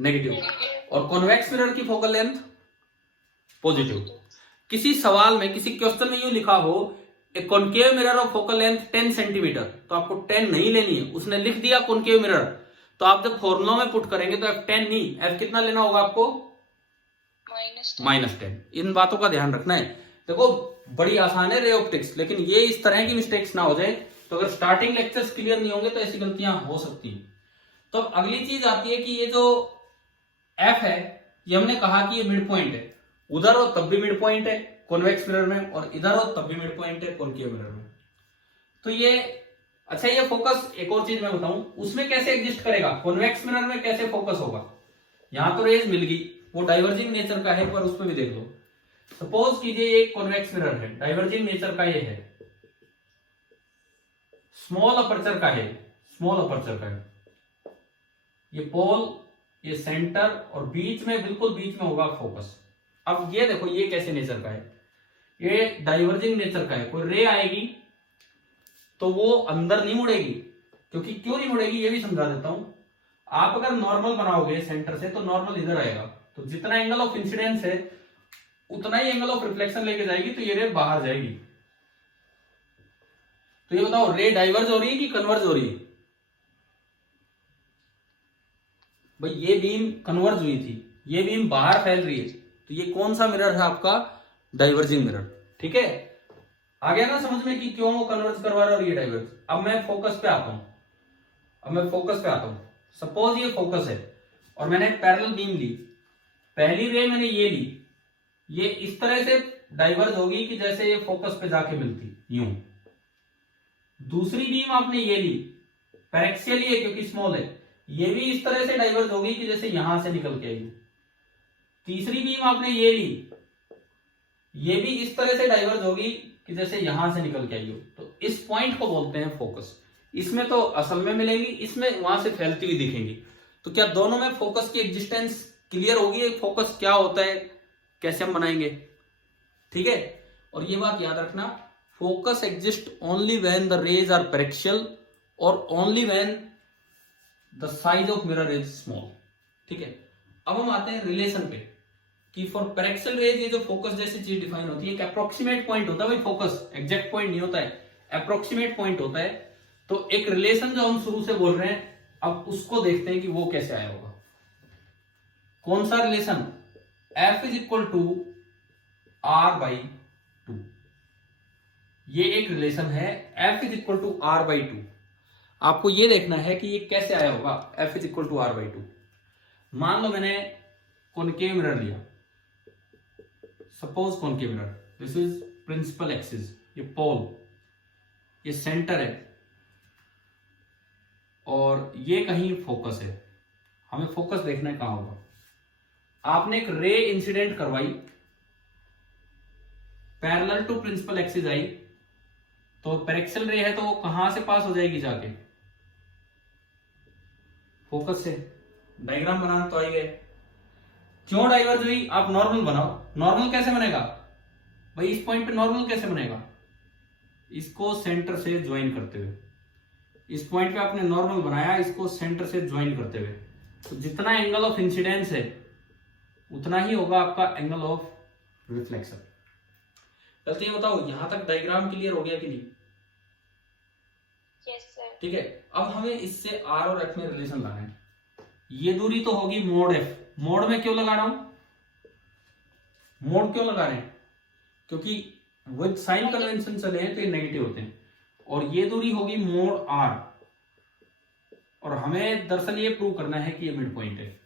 नेगेटिव। और कॉन्वेक्स मिरर की फोकल लेंथ पॉजिटिव। किसी सवाल में, किसी क्वेश्चन में यूं लिखा हो ए concave mirror of focal length 10 centimetre, तो आपको 10 नहीं लेनी है। उसने लिख दिया कॉनकेव मिरर, तो आप जब फॉर्मूला में पुट करेंगे तो f10 नहीं, f कितना लेना होगा आपको? -10। इन बातों का ध्यान रखना है। देखो बड़ी आसान है रे ऑप्टिक्स, लेकिन ये इस तरह की मिस्टेक्स ना हो जाए। तो अगर स्टार्टिंग लेक्चर्स क्लियर नहीं होंगे तो ऐसी गलतियां हो सकती हैं। तो अगली चीज आती है कि ये जो f है, ये हमने कहा कि ये मिड पॉइंट है, उधर हो तब भी मिड पॉइंट है कॉन्वेक्स मिरर में, और इधर हो तब भी मिड पॉइंट है कॉनकेव मिरर में। तो ये अच्छा, ये फोकस, एक और चीज मैं बताऊं, उसमें कैसे एग्जिस्ट करेगा? कॉन्वेक्स मिरर में कैसे फोकस होगा? यहां तो रेज मिल गई, वो डाइवर्जिंग नेचर का है, पर उसमें भी देख लो। सपोज कीजिए ये एक कॉन्वेक्स मिरर है, डाइवर्जिंग नेचर का ये है, स्मॉल अपर्चर का है, स्मॉल अपर्चर का है, ये पोल, ये सेंटर, और बीच में, बिल्कुल बीच में होगा फोकस। अब ये देखो, ये कैसे नेचर का है? ये डाइवर्जिंग नेचर का है। कोई रे आएगी तो वो अंदर नहीं मुड़ेगी, क्योंकि क्यों नहीं मुड़ेगी ये भी समझा देता हूं। आप अगर नॉर्मल बनाओगे सेंटर से तो नॉर्मल इधर आएगा, तो जितना एंगल ऑफ इंसिडेंस है उतना ही एंगल ऑफ रिफ्लेक्शन लेके जाएगी, तो ये रे बाहर जाएगी। तो ये बताओ, रे डाइवर्ज हो रही है कि कन्वर्ज हो रही है? भाई ये बीम कन्वर्ज हुई थी, ये बीम बाहर फैल रही है, तो ये कौन सा मिरर है आपका? Diverging mirror. ठीक है, आ गया ना समझ में कि क्यों वो कन्वर्ज करवा रहा है और ये डाइवर्ज। अब मैं फोकस पे आता हूं, सपोज ये फोकस है और मैंने पैरेलल बीम ली, पहली रे मैंने ये ली, ये इस तरह से डाइवर्ज होगी कि जैसे ये फोकस पे जाके मिलती, यूं। दूसरी बीम आपने ये ली, पैरेक्सियल है क्योंकि स्मॉल है, ये भी इस तरह से डाइवर्ज होगी कि जैसे यहां से निकल के आई। तीसरी बीम आपने ये ली, ये भी इस तरह से डाइवर्ज होगी कि जैसे यहां से निकल के आई हो। तो इस पॉइंट को बोलते हैं फोकस। इसमें तो असल में मिलेंगी, इसमें वहां से फैलती हुई दिखेंगी। तो क्या दोनों में फोकस की एग्जिस्टेंस क्लियर होगी? फोकस क्या होता है, कैसे हम बनाएंगे? ठीक है, और ये बात याद रखना, focus exist only when the rays are paraxial और only when the size of mirror is small. ठीक है, अब हम आते हैं रिलेशन पे कि फॉर पैरेक्सियल रेज ये जो फोकस जैसी चीज डिफाइन होती है, एक अप्रोक्सीमेट पॉइंट होता है भाई, फोकस एग्जैक्ट पॉइंट नहीं होता है, अप्रोक्सीमेट पॉइंट होता है। तो एक रिलेशन जो हम शुरू से बोल रहे हैं, अब उसको देखते हैं कि वो कैसे आया होगा। कौन सा relation? F is equal to R/2। ये एक रिलेशन है, F is equal to R/2। आपको ये देखना है कि ये कैसे आया होगा, F is equal to R/2। मान लो मैंने कॉनकेव मिरर लिया, suppose concave mirror, this is principal axis, ये पोल, ये सेंटर है, और ये कहीं फोकस है। हमें फोकस देखना है कहां होगा। आपने एक रे इंसिडेंट करवाई, पैरेलल टू प्रिंसिपल एक्सिस आई, तो पैरेक्सियल रे है तो वो कहां से पास हो जाएगी? जाके फोकस से। डायग्राम बनाना तो आई गए। क्यों डाइवर्ज हुई? आप नॉर्मल बनाओ। नॉर्मल कैसे बनेगा भाई? इस पॉइंट पे नॉर्मल कैसे बनेगा? इसको सेंटर से ज्वाइन करते हुए, इस पॉइंट पे आपने नॉर्मल बनाया, इसको सेंटर से ज्वाइन करते हुए, तो जितना एंगल ऑफ इंसिडेंस है उतना ही होगा आपका एंगल ऑफ रिफ्लेक्शन। बस ये बताओ, यहां तक डायग्राम क्लियर हो गया कि नहीं? Yes sir. ठीक है, अब हमें इससे आर और एफ में रिलेशन लाना है। ये दूरी तो होगी मोड एफ। मोड में क्यों लगा रहा हूं, मोड क्यों लगा रहे हैं, क्योंकि विद साइन कन्वेंशन चले हैं तो ये नेगेटिव होते हैं। और ये दूरी होगी मोड आर, और हमें दरअसल ये प्रूव करना है कि ये मिड पॉइंट है।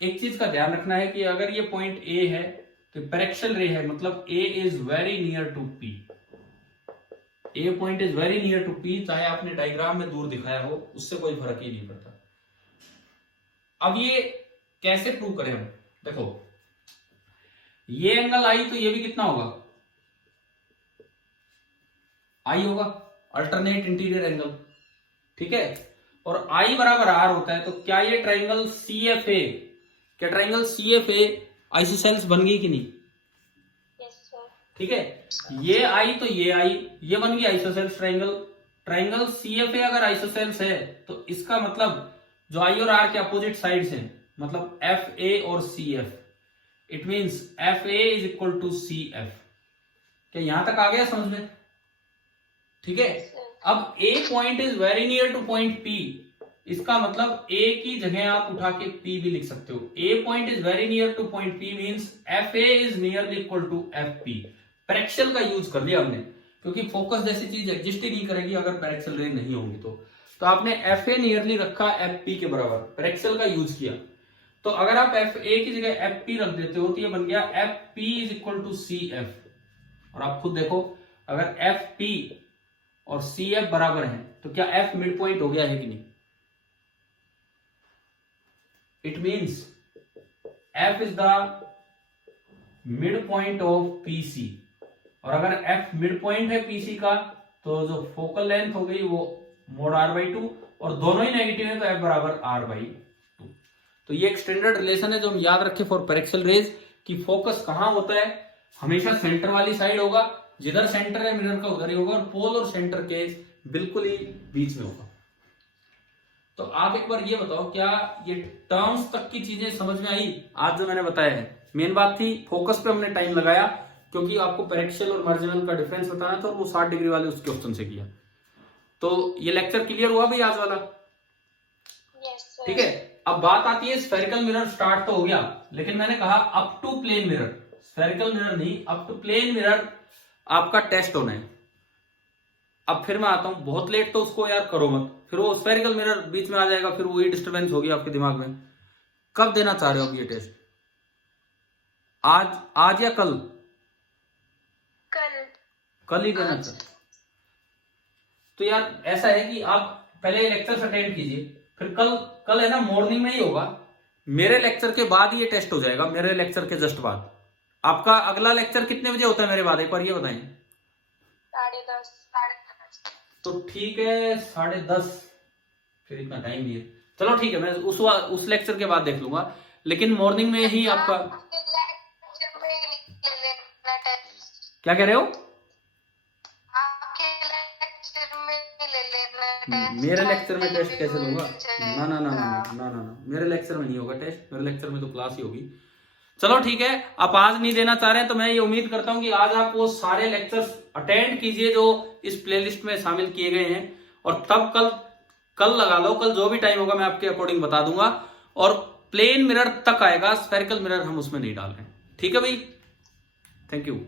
एक चीज का ध्यान रखना है कि अगर ये पॉइंट ए है तो पैरेक्सियल रे है, मतलब A is very near to P. A point is very near to P, चाहे आपने डायग्राम में दूर दिखाया हो, उससे कोई फर्क ही नहीं पड़ता। अब ये कैसे प्रूव करें हम, देखो ये एंगल आई तो ये भी कितना होगा, आई होगा, अल्टरनेट इंटीरियर एंगल। ठीक है, और आई बराबर आर होता है, तो क्या ये ट्राइंगल सी एफ ए, क्या triangle C F A isosceles बन गई कि नहीं? Yes sir. ठीक है, ये आई तो ये आई, ये बन गई isosceles triangle. Triangle C F A अगर आइसोसेल्स है तो इसका मतलब जो आई और आर के अपोजिट साइड्स हैं, मतलब एफ ए और C F, it means F A is equal to C F. क्या यहां तक आ गया समझ में? ठीक है, अब A point is very near to point P, इसका मतलब ए की जगह आप उठा के पी भी लिख सकते हो। A point is very near to point P means F A is nearly equal to F P. Paraxial का यूज कर लिया हमने, क्योंकि फोकस जैसी चीज एग्जिस्ट ही नहीं करेगी अगर पैरेक्सियल रे नहीं होंगी तो आपने एफ ए नियरली रखा एफ पी के बराबर, पैरेक्सियल का यूज किया। तो अगर आप एफ ए की जगह एफ पी रख देते हो तो ये बन गया F P is equal to C F. और आप खुद देखो, अगर एफ पी और सी एफ बराबर है तो क्या एफ मिड पॉइंट हो गया है कि नहीं? It means F is the mid point of PC, और अगर एफ मिड पॉइंट है पीसी का तो जो फोकल लेंथ हो गई वो मोड आर बाई टू, और दोनों ही नेगेटिव है तो एफ बराबर आर बाई टू। तो ये एक स्टैंडर्ड रिलेशन है जो हम याद रखें फॉर पैरेक्सियल रेज, कि फोकस कहां होता है, हमेशा सेंटर वाली साइड होगा, जिधर सेंटर है मिरर का उधर ही होगा, और पोल और सेंटर के बिल्कुल ही बीच में होगा। तो आप एक बार ये बताओ, क्या ये टर्म्स तक की चीजें समझ में आई आज जो मैंने बताया है? मेन बात थी फोकस पे हमने टाइम लगाया, क्योंकि आपको पैरेक्सियल और मार्जिनल का डिफरेंस बताना था, और वो 60 डिग्री वाले उस क्वेश्चन से किया। तो ये लेक्चर क्लियर हुआ भाई आज वाला? Yes sir. ठीक है, अब बात आती है स्फेरिकल मिरर। स्टार्ट तो हो गया, लेकिन मैंने कहा up to plane mirror, spherical mirror नहीं, अप टू प्लेन मिरर आपका टेस्ट होना है। अब फिर मैं आता हूं, बहुत लेट तो उसको यार करो मत, फिर वो स्फेरिकल मिरर बीच में आ जाएगा, फिर वही डिस्टर्बेंस होगी आपके दिमाग में। कब देना चाह रहे हो अब ये टेस्ट? आज या कल? कल ही देना चाह। तो यार ऐसा है कि आप पहले लेक्चर अटेंड कीजिए, फिर कल है ना मॉर्निंग में ही होगा, मेरे लेक्चर के बाद ये टेस्ट हो जाएगा, मेरे लेक्चर के जस्ट बाद। आपका अगला लेक्चर कितने बजे होता है मेरे बाद, एक बार ये बताएं। 10:30। तो ठीक है 10:30, फिर इतना टाइम नहीं है। चलो ठीक है, मैं उस लेक्चर के बाद देख लूंगा, लेकिन मॉर्निंग में ही आपका। क्या कह रहे हो? मेरे लेक्चर में टेस्ट कैसे लूंगा? ना ना ना ना ना ना ना, मेरे लेक्चर में नहीं होगा टेस्ट, मेरे लेक्चर में तो क्लास ही होगी। चलो ठीक है, आप आज नहीं देना चाह रहे हैं तो मैं ये उम्मीद करता हूं कि आज आप वो सारे लेक्चर्स अटेंड कीजिए जो इस प्लेलिस्ट में शामिल किए गए हैं, और तब कल लगा लो, कल जो भी टाइम होगा मैं आपके अकॉर्डिंग बता दूंगा। और प्लेन मिरर तक आएगा, स्फेरिकल मिरर हम उसमें नहीं डाल रहे हैं। ठीक है भाई, थैंक यू।